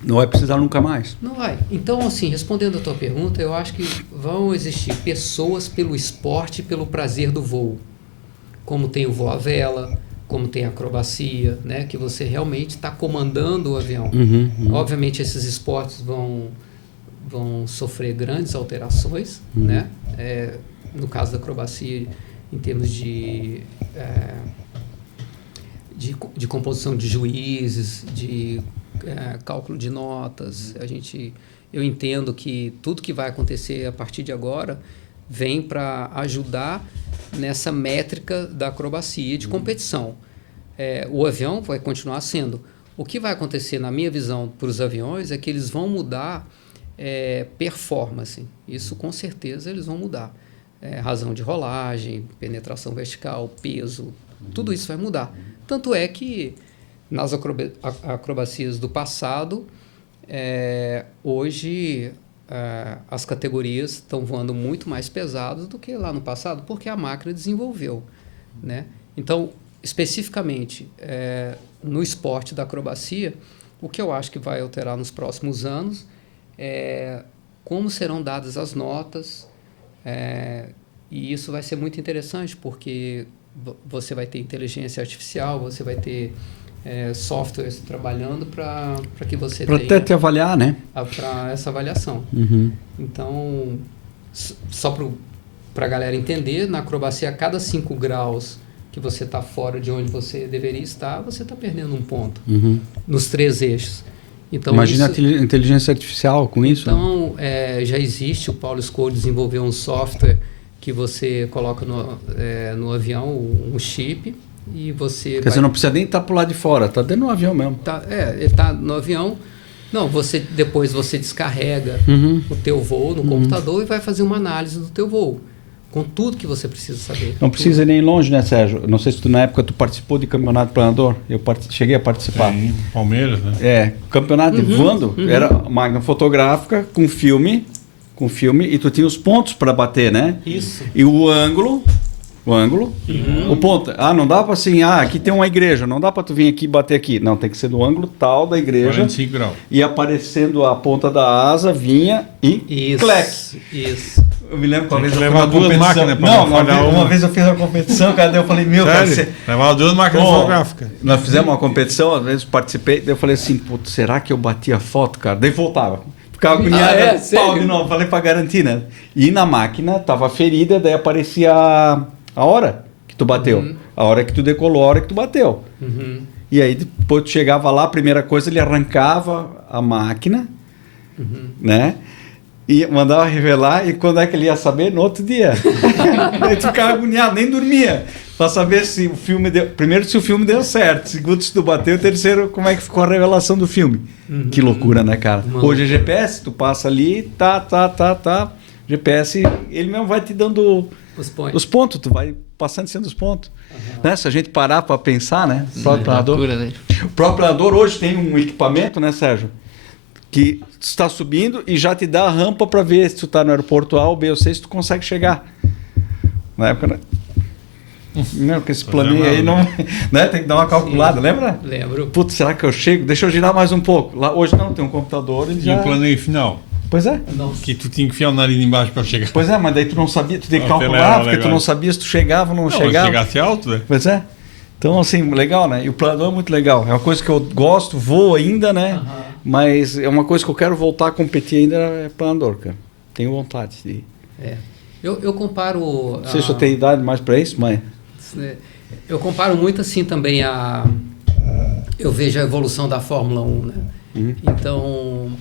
Não vai precisar nunca mais. Não vai. Então, assim, respondendo a tua pergunta, eu acho que vão existir pessoas pelo esporte e pelo prazer do voo. Como tem o voo à vela, como tem a acrobacia, né? Que você realmente está comandando o avião. Obviamente, esses esportes vão sofrer grandes alterações, né? No caso da acrobacia, em termos de composição de juízes, de cálculo de notas. Eu entendo que tudo que vai acontecer a partir de agora vem para ajudar nessa métrica da acrobacia de competição. O avião vai continuar sendo. O que vai acontecer, na minha visão, para os aviões é que eles vão mudar performance. Isso, com certeza, eles vão mudar. Razão de rolagem, penetração vertical, peso, tudo isso vai mudar. Tanto é que nas acrobacias do passado, hoje as categorias estão voando muito mais pesadas do que lá no passado, porque a máquina desenvolveu, né? Então, especificamente, no esporte da acrobacia, o que eu acho que vai alterar nos próximos anos como serão dadas as notas, e isso vai ser muito interessante, porque você vai ter inteligência artificial, você vai ter softwares trabalhando para que você Para até te avaliar, né? Para essa avaliação. Uhum. Então, só para a galera entender, na acrobacia, a cada 5 graus que você está fora de onde você deveria estar, você está perdendo um ponto nos 3 eixos. Então, imagina a inteligência artificial com isso. Então, já existe, o Paulo Scold desenvolveu um software que você coloca no avião, um chip, e você... Quer dizer, não precisa nem estar para o lado de fora, está dentro do avião mesmo. Ele está no avião. Não, depois você descarrega o teu voo no computador e vai fazer uma análise do teu voo, com tudo que você precisa saber. Não precisa ir nem longe, né, Sérgio? Não sei se na época tu participou de campeonato planador. Eu cheguei a participar. Palmeiras, né? Campeonato de voando, era máquina fotográfica com filme, e tu tinha os pontos para bater, né? Isso. E o ângulo, o ponto. Não dá para assim, aqui tem uma igreja, não dá para tu vir aqui e bater aqui. Não, tem que ser do ângulo tal da igreja. 45 graus. E aparecendo a ponta da asa, vinha e clec. Isso. Eu me lembro que uma vez eu levar fiz uma 2 competição. máquinas Uma vez eu fiz uma competição, cara, daí eu falei, Sério? Levava 2 máquinas fotográficas. Nós fizemos uma competição, às vezes participei, daí eu falei assim, putz, será que eu bati a foto, cara? Daí voltava. Ficava agoniado, pau de novo, falei pra garantir, né? E na máquina tava ferida, daí aparecia a hora que tu bateu, a hora que tu decolou, a hora que tu bateu. E aí depois tu chegava lá, a primeira coisa ele arrancava a máquina, né? E mandava revelar, e quando é que ele ia saber? No outro dia. Daí tu ficava agoniado, nem dormia. Pra saber se o filme deu... Primeiro, se o filme deu certo. Segundo, se tu bateu. E terceiro, como é que ficou a revelação do filme. Que loucura, né, cara? Hoje é GPS, tu passa ali, tá. GPS, ele mesmo vai te dando os pontos. Tu vai passando sendo os pontos. Né? Se a gente parar pra pensar, né? O próprio planador, né? O próprio planador hoje tem um equipamento, né, Sérgio? Que tu está subindo e já te dá a rampa para ver se tu está no aeroporto A ou B ou C, se tu consegue chegar. Na época, né? Não, porque esse planinho aí não... Né? Tem que dar uma calculada, lembra? Lembro. Putz, será que eu chego? Deixa eu girar mais um pouco. Lá, hoje não, tem um computador e já... E o planeio final? Pois é. Que tu tinha que enfiar o nariz embaixo para chegar. Pois é, mas daí tu não sabia, tu tem que calcular, porque tu não sabia se tu chegava ou não chegava. Se chegasse alto, né? Pois é. Então, assim, legal, né? E o planador é muito legal. É uma coisa que eu gosto, vou ainda, né? Mas é uma coisa que eu quero voltar a competir ainda, é planador, cara. Tenho vontade de... Eu comparo... Não sei se eu tenho idade mais para isso, mas... Eu comparo muito assim também eu vejo a evolução da Fórmula 1, né? Então,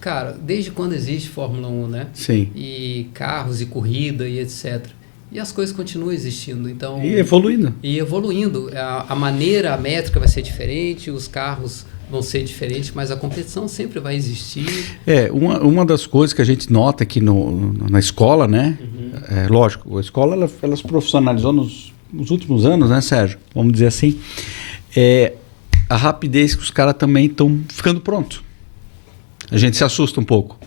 cara, desde quando existe Fórmula 1, né? Sim. E carros e corrida e etc. E as coisas continuam existindo, então... E evoluindo. E evoluindo. A maneira, a métrica vai ser diferente, os carros vão ser diferentes, mas a competição sempre vai existir. Uma das coisas que a gente nota aqui na escola, né? Lógico, a escola ela se profissionalizou nos últimos anos, né, Sérgio? Vamos dizer assim. A rapidez que os caras também estão ficando prontos. A gente se assusta um pouco.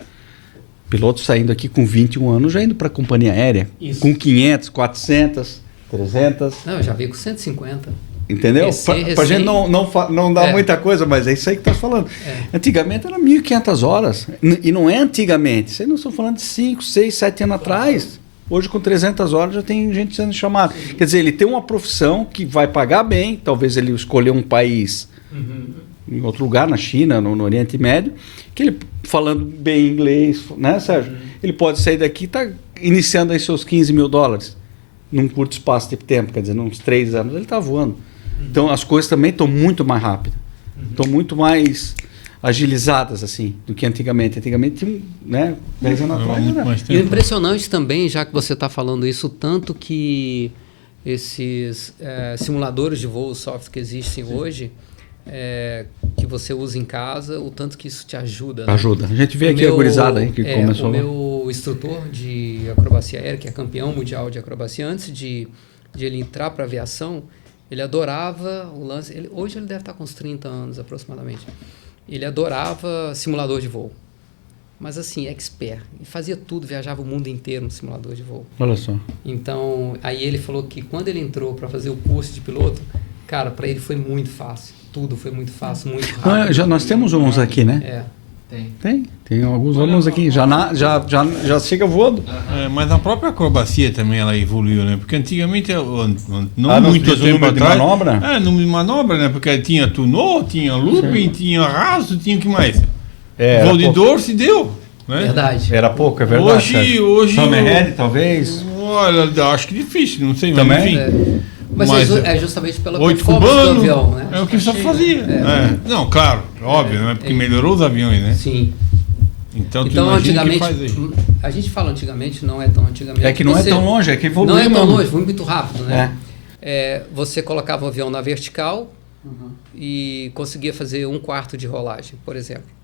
Piloto saindo aqui com 21 anos, já indo para a companhia aérea. Isso. Com 500, 400, 300. Não, eu já vi com 150. Entendeu? Para a gente não dar muita coisa, mas é isso aí que tu tá falando. Antigamente era 1.500 horas. E não é antigamente. Vocês não estão falando de 5, 6, 7 anos atrás. Hoje, com 300 horas, já tem gente sendo chamada. Quer dizer, ele tem uma profissão que vai pagar bem. Talvez ele escolher um país em outro lugar, na China, no Oriente Médio, que ele, falando bem inglês, né, Sérgio? Ele pode sair daqui e tá iniciando aí seus $15 mil. Num curto espaço de tempo. Quer dizer, uns 3 anos, ele está voando. Então, as coisas também estão muito mais rápidas. Estão muito mais agilizadas, assim, do que antigamente. Antigamente, né, 10 anos atrás. E o impressionante também, já que você está falando isso, tanto que esses simuladores de voo software que existem hoje, que você usa em casa, o tanto que isso te ajuda. Né? Ajuda. A gente vê aqui a gurizada aí que começou. O meu instrutor de acrobacia aérea, que é campeão mundial de acrobacia, antes de ele entrar para a aviação, ele adorava o lance. Hoje ele deve estar com uns 30 anos aproximadamente. Ele adorava simulador de voo. Mas assim, expert. Ele fazia tudo, viajava o mundo inteiro no simulador de voo. Olha só. Então, aí ele falou que quando ele entrou para fazer o curso de piloto, cara, para ele foi muito fácil. Tudo foi muito fácil, muito rápido. Nós temos uns aqui, né? Tem alguns alunos aqui, já chega voando. Mas a própria acrobacia também ela evoluiu, né? Porque antigamente, não não muito diz o tempo número de atrás... manobra? Número de manobra, né? Porque tinha tunô, tinha looping, tinha raso, tinha o que mais? Voo de dorso e deu, né? Verdade. Era pouco, é verdade. Hoje... Hammerhead, talvez. Olha, acho que difícil, não sei, mas Também? enfim. Mas é justamente pela 8 performance do cubano, avião, né? é o que só fazia. Não, claro, óbvio, né? Porque melhorou os aviões, né? Sim. Então, Então, antigamente, faz aí. a gente fala antigamente, não é tão antigamente. É que não é tão longe, é que evoluiu. Não é tão mesmo. longe, foi muito rápido, né? Você colocava o avião na vertical e conseguia fazer 1/4 de rolagem, por exemplo.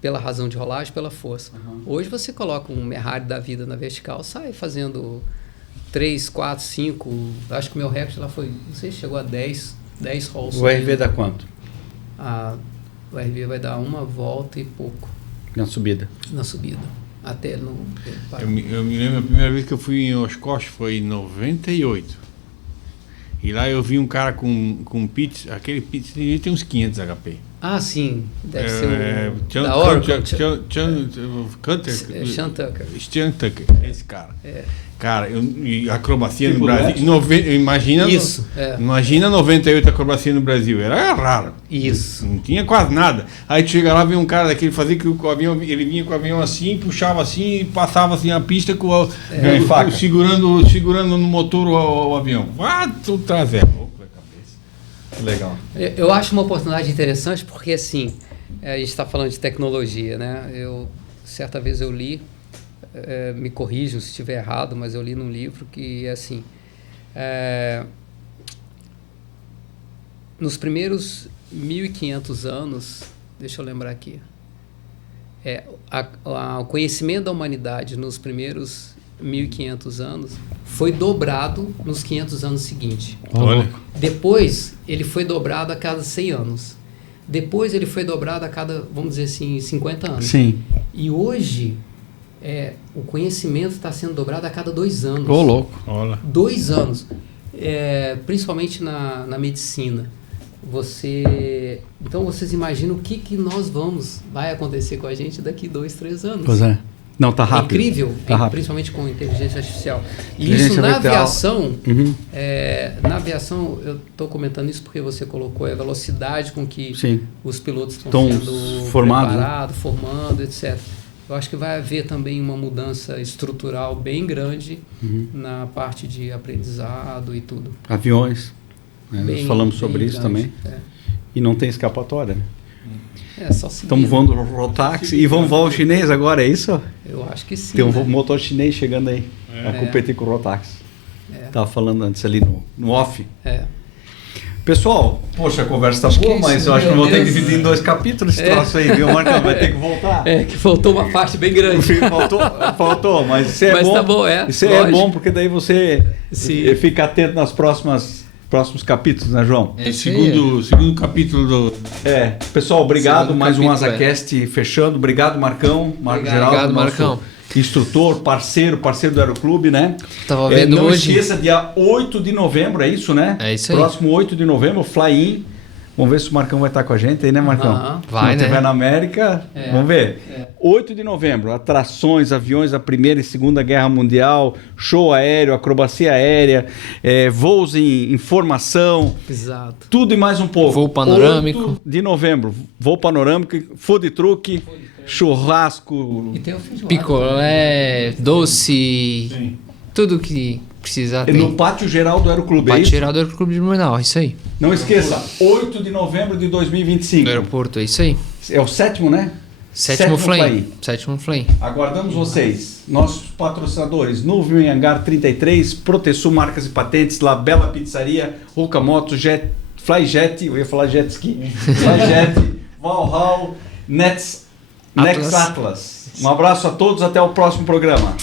Pela razão de rolagem, pela força. Hoje você coloca um Merrari da vida na vertical, sai fazendo 3, 4, 5... Acho que o meu recorde lá foi, não sei se chegou a 10 rolls. O RV dá quanto? O RV vai dar uma volta e pouco. Na subida. Na subida. Até no... Eu me lembro, a primeira vez que eu fui em Oshkosh foi em 98. E lá eu vi um cara com pitch, aquele pitch tem uns 500 HP. Ah, sim. Deve ser o... Da Oracle. Sean Tucker. Esse cara. Cara, e acrobacia no Brasil. Imagina. Isso. Imagina 98 acrobacia no Brasil. Era raro. Isso. Não tinha quase nada. Aí tu chega lá, vem um cara daquele, fazia que o avião, ele vinha com o avião assim, puxava assim e passava assim a pista com segurando no motor o avião. Ah, tu trazer. Legal. Eu acho uma oportunidade interessante porque, assim, a gente está falando de tecnologia, né? Certa vez eu li, me corrijam se estiver errado, mas eu li num livro que, assim, nos primeiros 1.500 anos, deixa eu lembrar aqui, o conhecimento da humanidade nos primeiros 1.500 anos foi dobrado nos 500 anos seguintes. Olha. Depois, ele foi dobrado a cada 100 anos. Depois, ele foi dobrado a cada, vamos dizer assim, 50 anos. Sim. E hoje, o conhecimento está sendo dobrado a cada 2 anos. Ô, louco. Olha. 2 anos. Principalmente na medicina. Então, vocês imaginam o que vai acontecer com a gente daqui 2, 3 anos. Pois é. Não, tá rápido. É incrível, tá rápido. Principalmente com inteligência artificial. E isso na aviação, na aviação, eu estou comentando isso porque você colocou a velocidade com que os pilotos estão sendo preparados, formando, etc. Eu acho que vai haver também uma mudança estrutural bem grande na parte de aprendizado e tudo. Aviões. Nós falamos sobre isso grande, também. E não tem escapatória, né? Só seguir. Estamos voando o Rotaxi e vamos voar o chinês agora, é isso? Eu acho que sim. Tem um motor chinês chegando aí a competir com o Rotaxi. Estava falando antes ali no off. Pessoal, poxa, a conversa tá boa, mas eu acho que eu vou ter que dividir em 2 capítulos esse troço aí, viu, Marcão? Vai ter que voltar. Que faltou uma parte bem grande. Faltou, mas isso é bom. Tá bom, isso é bom, porque daí você fica atento nas próximos capítulos, né, João? Segundo capítulo do... Pessoal, obrigado. Mais um AsaCast fechando. Obrigado, Marcão. Geraldo, obrigado, Marcão. Instrutor, parceiro do Aeroclube, né? Tava vendo não hoje. Não esqueça, dia 8 de novembro, é isso, né? É isso aí. Próximo 8 de novembro, Fly-In. Vamos ver se o Marcão vai estar com a gente aí, né, Marcão? Vai, se né? estiver na América, vamos ver. 8 de novembro, atrações, aviões da Primeira e Segunda Guerra Mundial, show aéreo, acrobacia aérea, voos em formação. Exato. Tudo e mais um pouco. Voo panorâmico. 8 de novembro, voo panorâmico, food truck, churrasco. E tem o feijoada. Picolé, doce, tudo que precisar tem. No pátio geral do Aeroclube, Pátio geral do Aeroclube de Blumenau, isso aí. Não esqueça, 8 de novembro de 2025. Do aeroporto, é isso aí. É o 7º, né? Sétimo Flame. Aguardamos vocês. Nossos patrocinadores, Nuvem Hangar 33, Proteção Marcas e Patentes, La Bela Pizzaria, Ruka Motos, Flyjet, eu ia falar jet ski, Flyjet, Valhall, Next Atlas. Um abraço a todos, até o próximo programa.